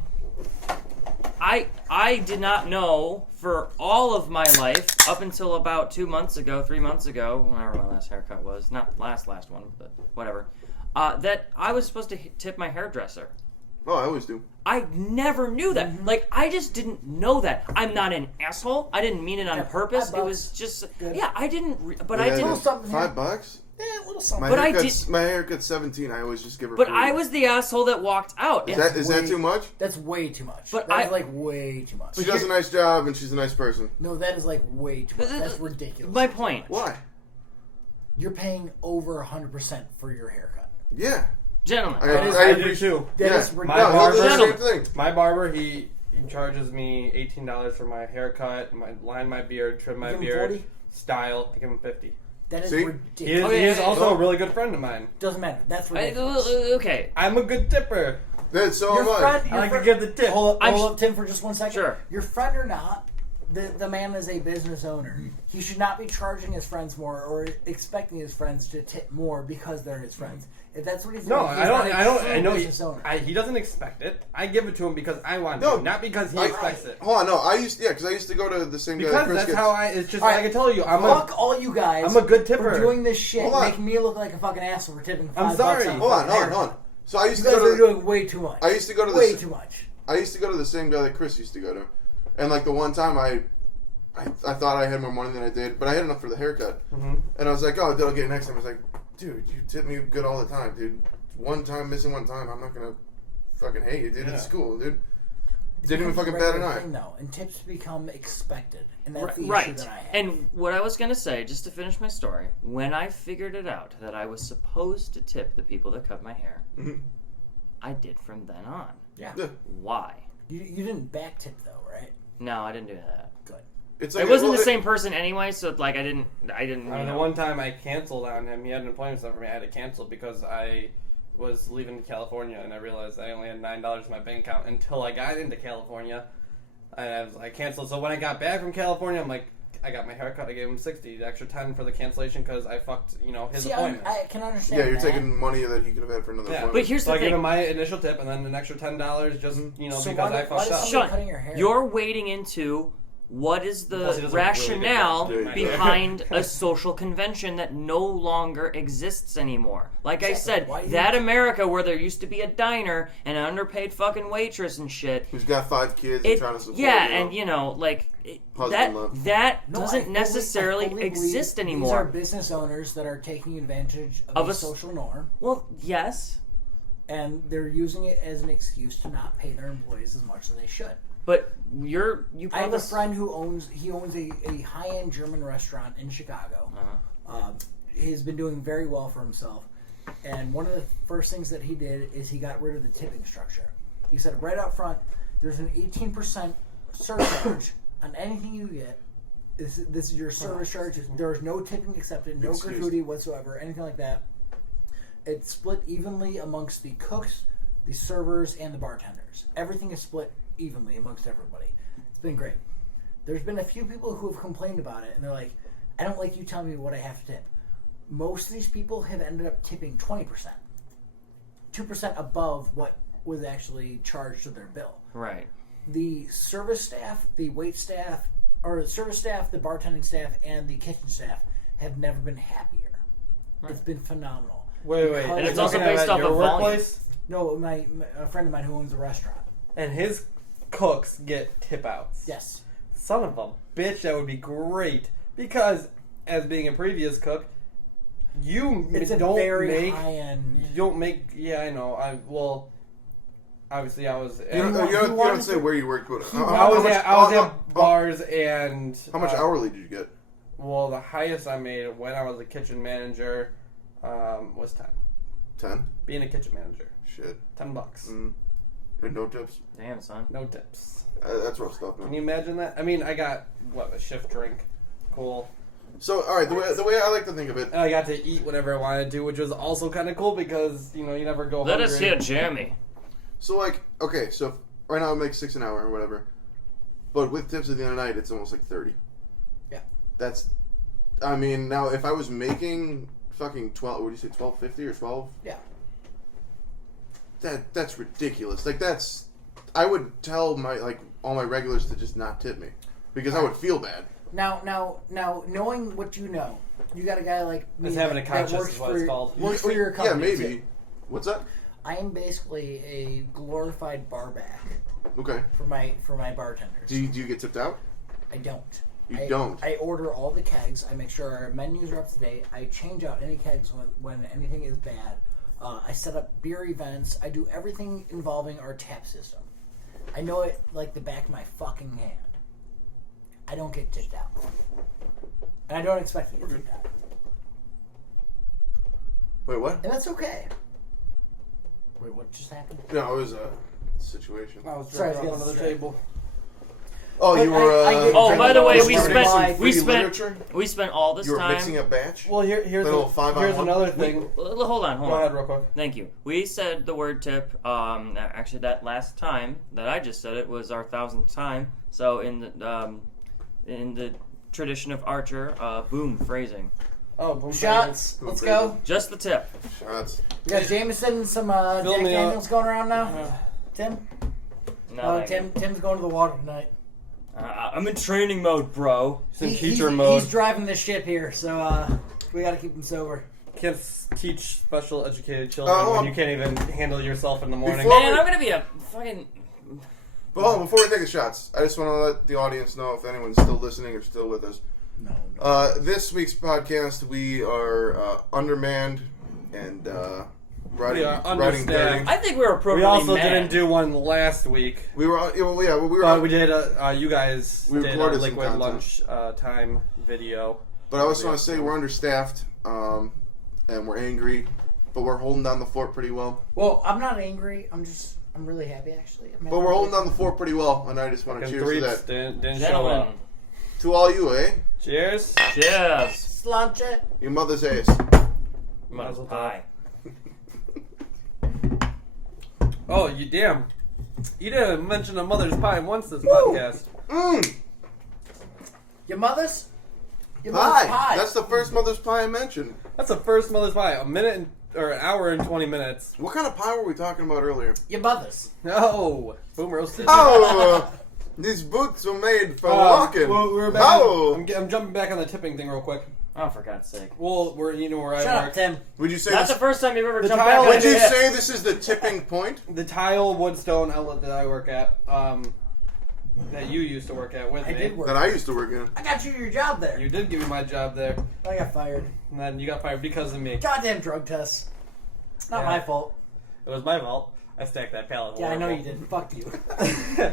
I did not know for all of my life up until about 3 months ago, whenever my last haircut was, not last one, but whatever. That I was supposed to tip my hairdresser. Oh, I always do. I never knew that. Like, I just didn't know that. I'm not an asshole. I didn't mean it on Yeah, purpose. $5. It was just, Good. yeah, I didn't, but I Yeah, didn't. little something here. $5. Yeah, a little something. But I My haircut's 17. I always just give her. But 40. I was the asshole that walked out. Is that too much? That's way too much. But That's I- like way too much. She does a nice job, and she's a nice person. No, that is like way too much. That's ridiculous. My point. Why? You're paying over 100% for your haircut. Yeah. Gentlemen. That is- I do too. That Yeah. is My ridiculous. No, he'll do the barber- same thing. My barber, he he charges me $18 for my haircut, line my beard, trim my Give him beard, 40? style. I give him 50. That is See? He is, ridiculous. Okay, he is also no. a really good friend of mine. Doesn't matter. That's ridiculous. Okay. I'm a good tipper. That's so Your much. friend, I like to give the tip. Hold I'm up, Tim, for just 1 second. Sure. Your friend or not, the man is a business owner. He should not be charging his friends more or expecting his friends to tip more because they're his friends. If that's what he's doing, No, he's I don't. not a I don't. true I know business owner. he doesn't expect it. I give it to him because I want No, to, not because he I- expects it. Hold on, no, because I used to go to the same guy that Because Chris that's gets. how I. It's just All right. like I tell you. Fuck all you guys. I'm a good tipper. For doing this shit, Hold on. making me look like a fucking asshole for tipping $5. I'm sorry. On Hold on, fucking hold on. haircut. So I used You to guys go are to. doing way too much. I used to go to the. way too much. I used to go to the same guy that Chris used to go to, and like the one time I thought I had more money than I did, but I had enough for the haircut, Mm-hmm. and I was like, oh, dude, I'll get it next time. I was like, dude, you tip me good all the time, dude. One time missing one time, I'm not gonna fucking hate you, dude. Yeah. It's cool, dude. It Didn't even becomes fucking a bat an regular eye. thing, though, and tips become expected, and that's the issue Right. that I have. And what I was going to say, just to finish my story, when I figured it out that I was supposed to tip the people that cut my hair, Mhm. I did from then on. yeah, Yeah. Why? you didn't back tip though, right? No, I didn't do that. Good. It's It wasn't the same person anyway, so like I didn't. You The know. one time I canceled on him, he had an appointment set for me. I had to cancel because I was leaving California, and I realized I only had $9 in my bank account until I got into California. And I canceled. So when I got back from California, I'm like, I got my haircut. I gave him 60, the extra 10 for the cancellation because I fucked, his See, appointment. I can understand. Yeah, you're that. taking money that he could have had for another Yeah. appointment. But here's So the I gave thing. him my initial tip and then an extra $10 just So because why I does fucked up. somebody Shut. cutting your hair? You're wading into what is Plus, the he does a really good rationale job doing my hair. behind a social convention that no longer exists anymore. Like I Exactly. said, Why do you- that America where there used to be a diner and an underpaid fucking waitress and shit. Who's got 5 kids and It, trying to support yeah, you know? and like Husband love. that No, I doesn't fully- necessarily I fully exist believe anymore. These are business owners that are taking advantage of Of a a s- social norm, Well, yes, and they're using it as an excuse to not pay their employees as much as they should. but you I have a probably friend who owns a high-end German restaurant in Chicago. He's been doing very well for himself, and one of the first things that he did is he got rid of the tipping structure. He said right up front, there's an 18% surcharge on anything you get. This is your service charge. There's no tipping accepted, no Excuse gratuity whatsoever, anything like that. It's split evenly amongst the cooks, the servers, and the bartenders. Everything is split evenly amongst everybody. It's been great. There's been a few people who have complained about it, and they're like, I don't like you telling me what I have to tip. Most of these people have ended up tipping 20%. 2% above what was actually charged to their bill. right. The service staff, the wait staff, or the service staff, the bartending staff, and the kitchen staff have never been happier. It's been phenomenal. Wait. Because- And it's You're also talking based about off your of volume. workplace? No, a friend of mine who owns a restaurant. And his cooks get tip outs. Yes. Son of a bitch, that would be great. Because, as being a previous cook, you It's a don't very make... high-end... You don't make... Yeah, I know. Obviously I was... You don't say where you worked, but I was at bars and... How much hourly did you get? Well, the highest I made when I was a kitchen manager was 10. 10? Being a kitchen manager. Shit. $10. And no tips? Damn, son. No tips. That's rough stuff, man. Can you imagine that? I mean, I got, a shift drink. Cool. So, all right, the way I like to think of it, And I got to eat whatever I wanted to, which was also kind of cool because, you never go Let hungry. us hear Jeremy. so like, okay, so right now I make $6 an hour or whatever, but with tips at the end of the night, it's almost like 30. Yeah. That's, I mean, now if I was making fucking 12, what do you say, 12.50 or 12? Yeah. That's ridiculous. Like that's, I would tell all my regulars to just not tip me because I would feel bad. Now, knowing what you know, you got a guy like me It's having a that conscience works is what for, it's called. Works for your Yeah, company. maybe. too. What's that? I am basically a glorified barback Okay. for my bartenders. Do you get tipped out? I don't. You I don't? I order all the kegs. I make sure our menus are up to date. I change out any kegs when anything is bad. I set up beer events. I do everything involving our tap system. I know it like the back of my fucking hand. I don't get tipped out. And I don't expect to get tipped out. Wait, what? And that's okay. Wait, what just happened? No, it was situation. I was Sorry, drinking off yes, under the sorry. table. Oh, you But were. I get- Oh, by the way, we Free spent literature? we spent all this You were time. mixing a batch. Well, here's Little 5-on-1? here's another thing. Hold on. Go ahead, real quick. Thank you. We said the word tip. Actually, that last time that I just said it was our 1,000th time. So in the tradition of Archer, boom phrasing. Oh, boom. Shots. Boom, Let's crazy. go. Just the tip. Shots. We got Jameson and some Jack Fill me up. Daniels going around now. Tim? No, thank you. Tim's going to the water tonight. I'm in training mode, bro. He's in He's- teacher mode. He's driving the ship here, so we got to keep him sober. Can't teach special educated children Oh, when you can't even handle yourself in the morning. Before- Man, I'm gonna be a fucking. But hold on, before we take the shots, I just want to let the audience know if anyone's still listening or still with us. No. This week's podcast, we are undermanned and riding, We are riding understaffed. dirty. I think we were We appropriately also mad. didn't do one last week, We were, we were. but we did. You guys We did a recorded some liquid content. lunch time video. But I also want to say we're understaffed, and we're angry, but we're holding down the fort pretty well. Well, I'm not angry. I'm really happy, actually. But we're holding down the fort pretty well, and I just want to Fucking cheers to threeps that. didn't show Gentlemen, up. To all you, eh? Cheers. cheers. Slancha. Your mother's ass. Mazel tov. Hi. Oh, you damn! You didn't mention a mother's pie once this podcast. Mmm! Your mother's? Your Pie! mother's pie. That's the first mother's pie I mentioned. That's the first mother's pie. An hour and 20 minutes. What kind of pie were we talking about earlier? Your mother's. No, boom roasted. Oh! These boots were made for walking. Well, we're back Oh! I'm jumping back on the tipping thing real quick. Oh, for God's sake. Well, where where Shut I up, work. Tim. Would you say That's the this, first time you've ever The jumped tile back on would you a tip. say this is the tipping point? The Tile Woodstone outlet that I work at, that you used to work at with I me. did work. That I used to work in. I got you your job there. You did give me my job there, I got fired. and then you got fired because of me. Goddamn drug tests. Not Yeah. my fault. It was my fault. I stacked that pallet. Yeah, I know horrible. you did. Fuck you.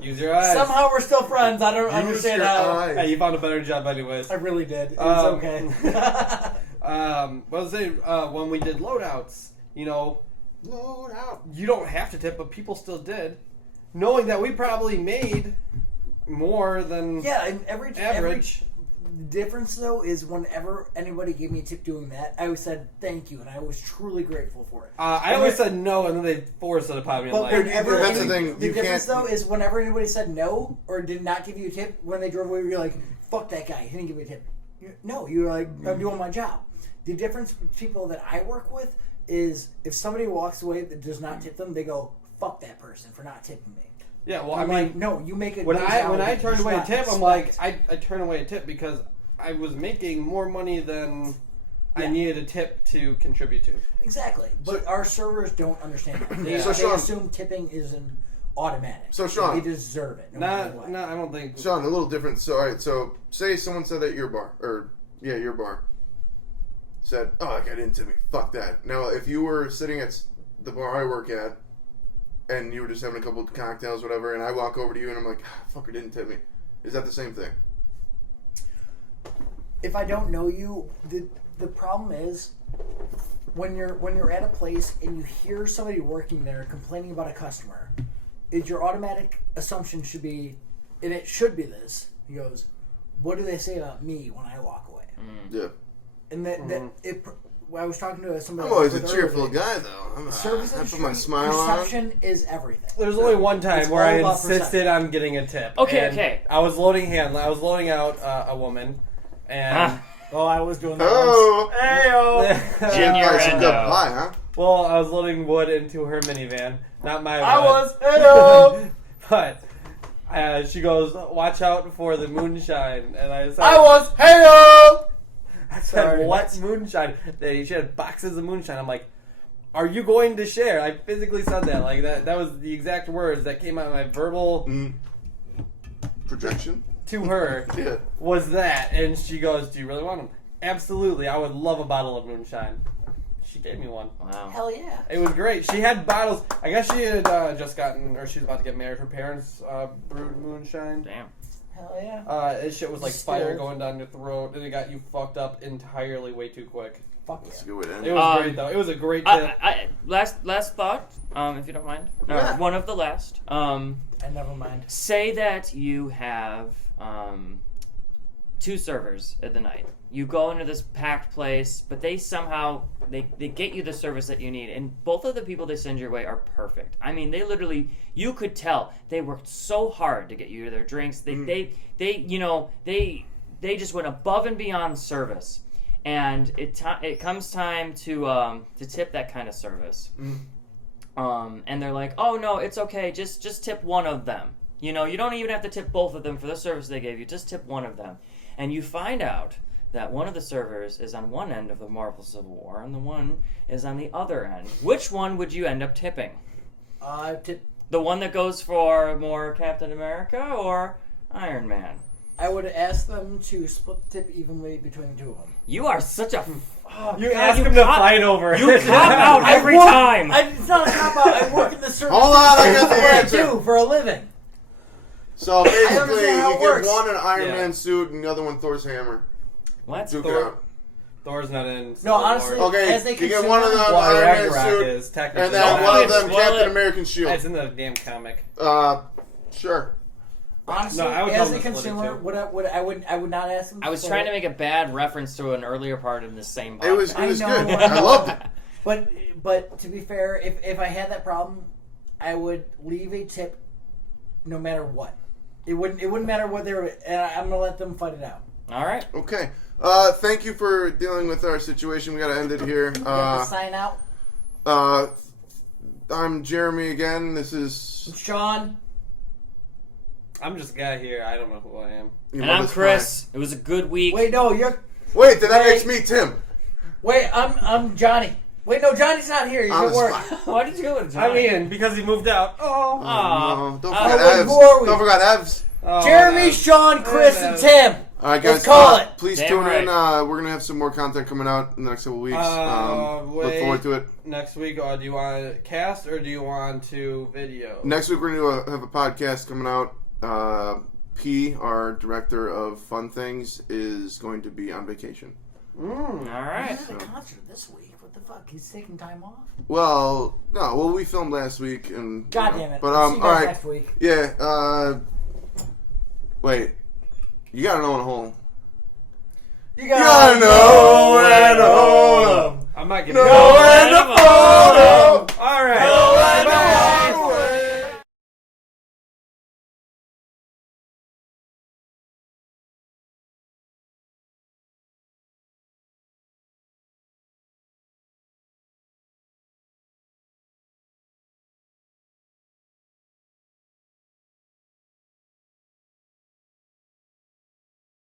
Use your eyes. Somehow we're still friends. I don't Use understand your how. eyes. Hey, you found a better job anyways. I really did. It was Um, okay. What I was saying, when we did loadouts, Load out. you don't have to tip, but people still did, knowing that we probably made more than Yeah, and every average. difference though is whenever anybody gave me a tip doing that, I always said thank you, and I was truly grateful for it. I always said no, and then they forced it upon me. But Like, whenever that's the any- thing, the you difference can't- though is whenever anybody said no or did not give you a tip when they drove away, you're like, "Fuck that guy! He didn't give me a tip." No, you're like, "I'm doing my job." The difference with people that I work with is if somebody walks away that does not tip them, they go, "Fuck that person for not tipping me." yeah, well, I'm I mean, like, no, you make it. when I turned away a tip, I'm like, I turned away a tip because I was making more money than I Yeah. needed a tip to contribute to. exactly. But our servers don't understand that. They, So, they Sean- assume tipping is an automatic. So, Sean- they deserve it. No matter what. No, I don't think. Sean, a little different. So, all right. So, say someone said at your bar, your bar, said, "Oh, that guy didn't tip me. Fuck that." Now, if you were sitting at the bar I work at, and you were just having a couple of cocktails, whatever, and I walk over to you and I'm like, "Fucker didn't tip me," is that the same thing? If I don't know you, the problem is when you're at a place and you hear somebody working there complaining about a customer, is your automatic assumption should be, and it should be this. He goes, "What do they say about me when I walk away?" Yeah. And I was talking to somebody. I'm always a with cheerful earlier. guy, though. Service I put industry, my smile on. perception is everything. There's only one time It's where all I about insisted perception. on getting a tip. Okay, and okay. I was loading out a woman, and Oh, I was doing that. Oh, Once. Junior that's a good Endo. pie, huh? well, I was loading wood into her minivan, not my. I wood. was. Hello. But she goes, "Watch out for the moonshine," and I said, I was. Hello. I said, Sorry, "What that's- moonshine?" She had boxes of moonshine. I'm like, "Are you going to share?" I physically said that. Like that was the exact words that came out of my verbal Projection? to her. Yeah. Was that, and she goes, "Do you really want them?" Absolutely, I would love a bottle of moonshine. She gave me one. Wow. Hell yeah. It was great. She had bottles. I guess she had just gotten, or she was about to get married. Her parents brewed moonshine. Damn. Hell yeah. This shit was like Still- fire going down your throat, and it got you fucked up entirely way too quick. Fuck That's a yeah. good way to end It it. was great though. It was a great tip. Last thought. if you don't mind. Yeah. One of the last. And never mind. Say that you have 2 servers at the night. You go into this packed place, but they somehow they get you the service that you need, and both of the people they send your way are perfect. I mean, they literally, you could tell they worked so hard to get you their drinks. They just went above and beyond service, and it comes time to tip that kind of service. And they're like, oh no, it's okay, just tip one of them. You don't even have to tip both of them for the service they gave you. Just tip one of them. And you find out that one of the servers is on one end of the Marvel Civil War, and the one is on the other end. Which one would you end up tipping? Tip. The one that goes for more Captain America or Iron Man? I would ask them to split the tip evenly between the two of them. You are such a... You ask him to fight over it. You cop out every time. It's not a cop out. I work in the service. Hold on, I got the That's what I answer. do for a living. So basically, understand how you it get works. one an Iron Yeah. Man suit and the other one Thor's hammer. What? Duke it Thor- out. Thor's not in. No, Civil honestly, War. Okay, as a you get consumer, one of them Well, Iron Man Ragnarok suit, is technically. and then Don't one of them spoil Captain it. American shield. It's in the damn comic. Sure. Honestly, No, I would as tell a them to split it, consumer, too. I would not ask them. I was trying to make a bad reference to an earlier part in the same It was podcast. I know. good. I loved it. But to be fair, if I had that problem, I would leave a tip, no matter what. It wouldn't matter what they were, and I'm gonna let them fight it out. All right. Okay. Thank you for dealing with our situation. We gotta end it here. You have to sign out, I'm Jeremy again. This is Sean. I'm just a guy here. I don't know who I am. you And know I'm this Chris. It was a good week. Wait, no, you're. guy. Wait, then that Wait. makes me Tim. Wait, I'm Johnny. Wait, no, Johnny's not here. He's On at the work. spot. Why did you go with I'm Johnny? Ian because he moved out. Oh. Aw. No, don't Uh, forget wait, Evs. who are we? Don't forget Evs. Oh, Jeremy, man. Sean, Chris, Hey, and man. Tim. All right, guys. Let's call it. Please Damn tune in. right. We're gonna have some more content coming out in the next couple weeks. Look wait. forward to it. Next week, do you want cast or do you want to video? Next week we're gonna have a podcast coming out. P, our director of fun things, is going to be on vacation. All He's right. at a concert this week. What the fuck? He's taking time off. Well, no. Well, we filmed last week, and God damn it. But I'll see you all guys right. next week. Yeah. Wait. You gotta know in a hole. You gotta know when to hold 'em. I'm not getting Know when to fold 'em.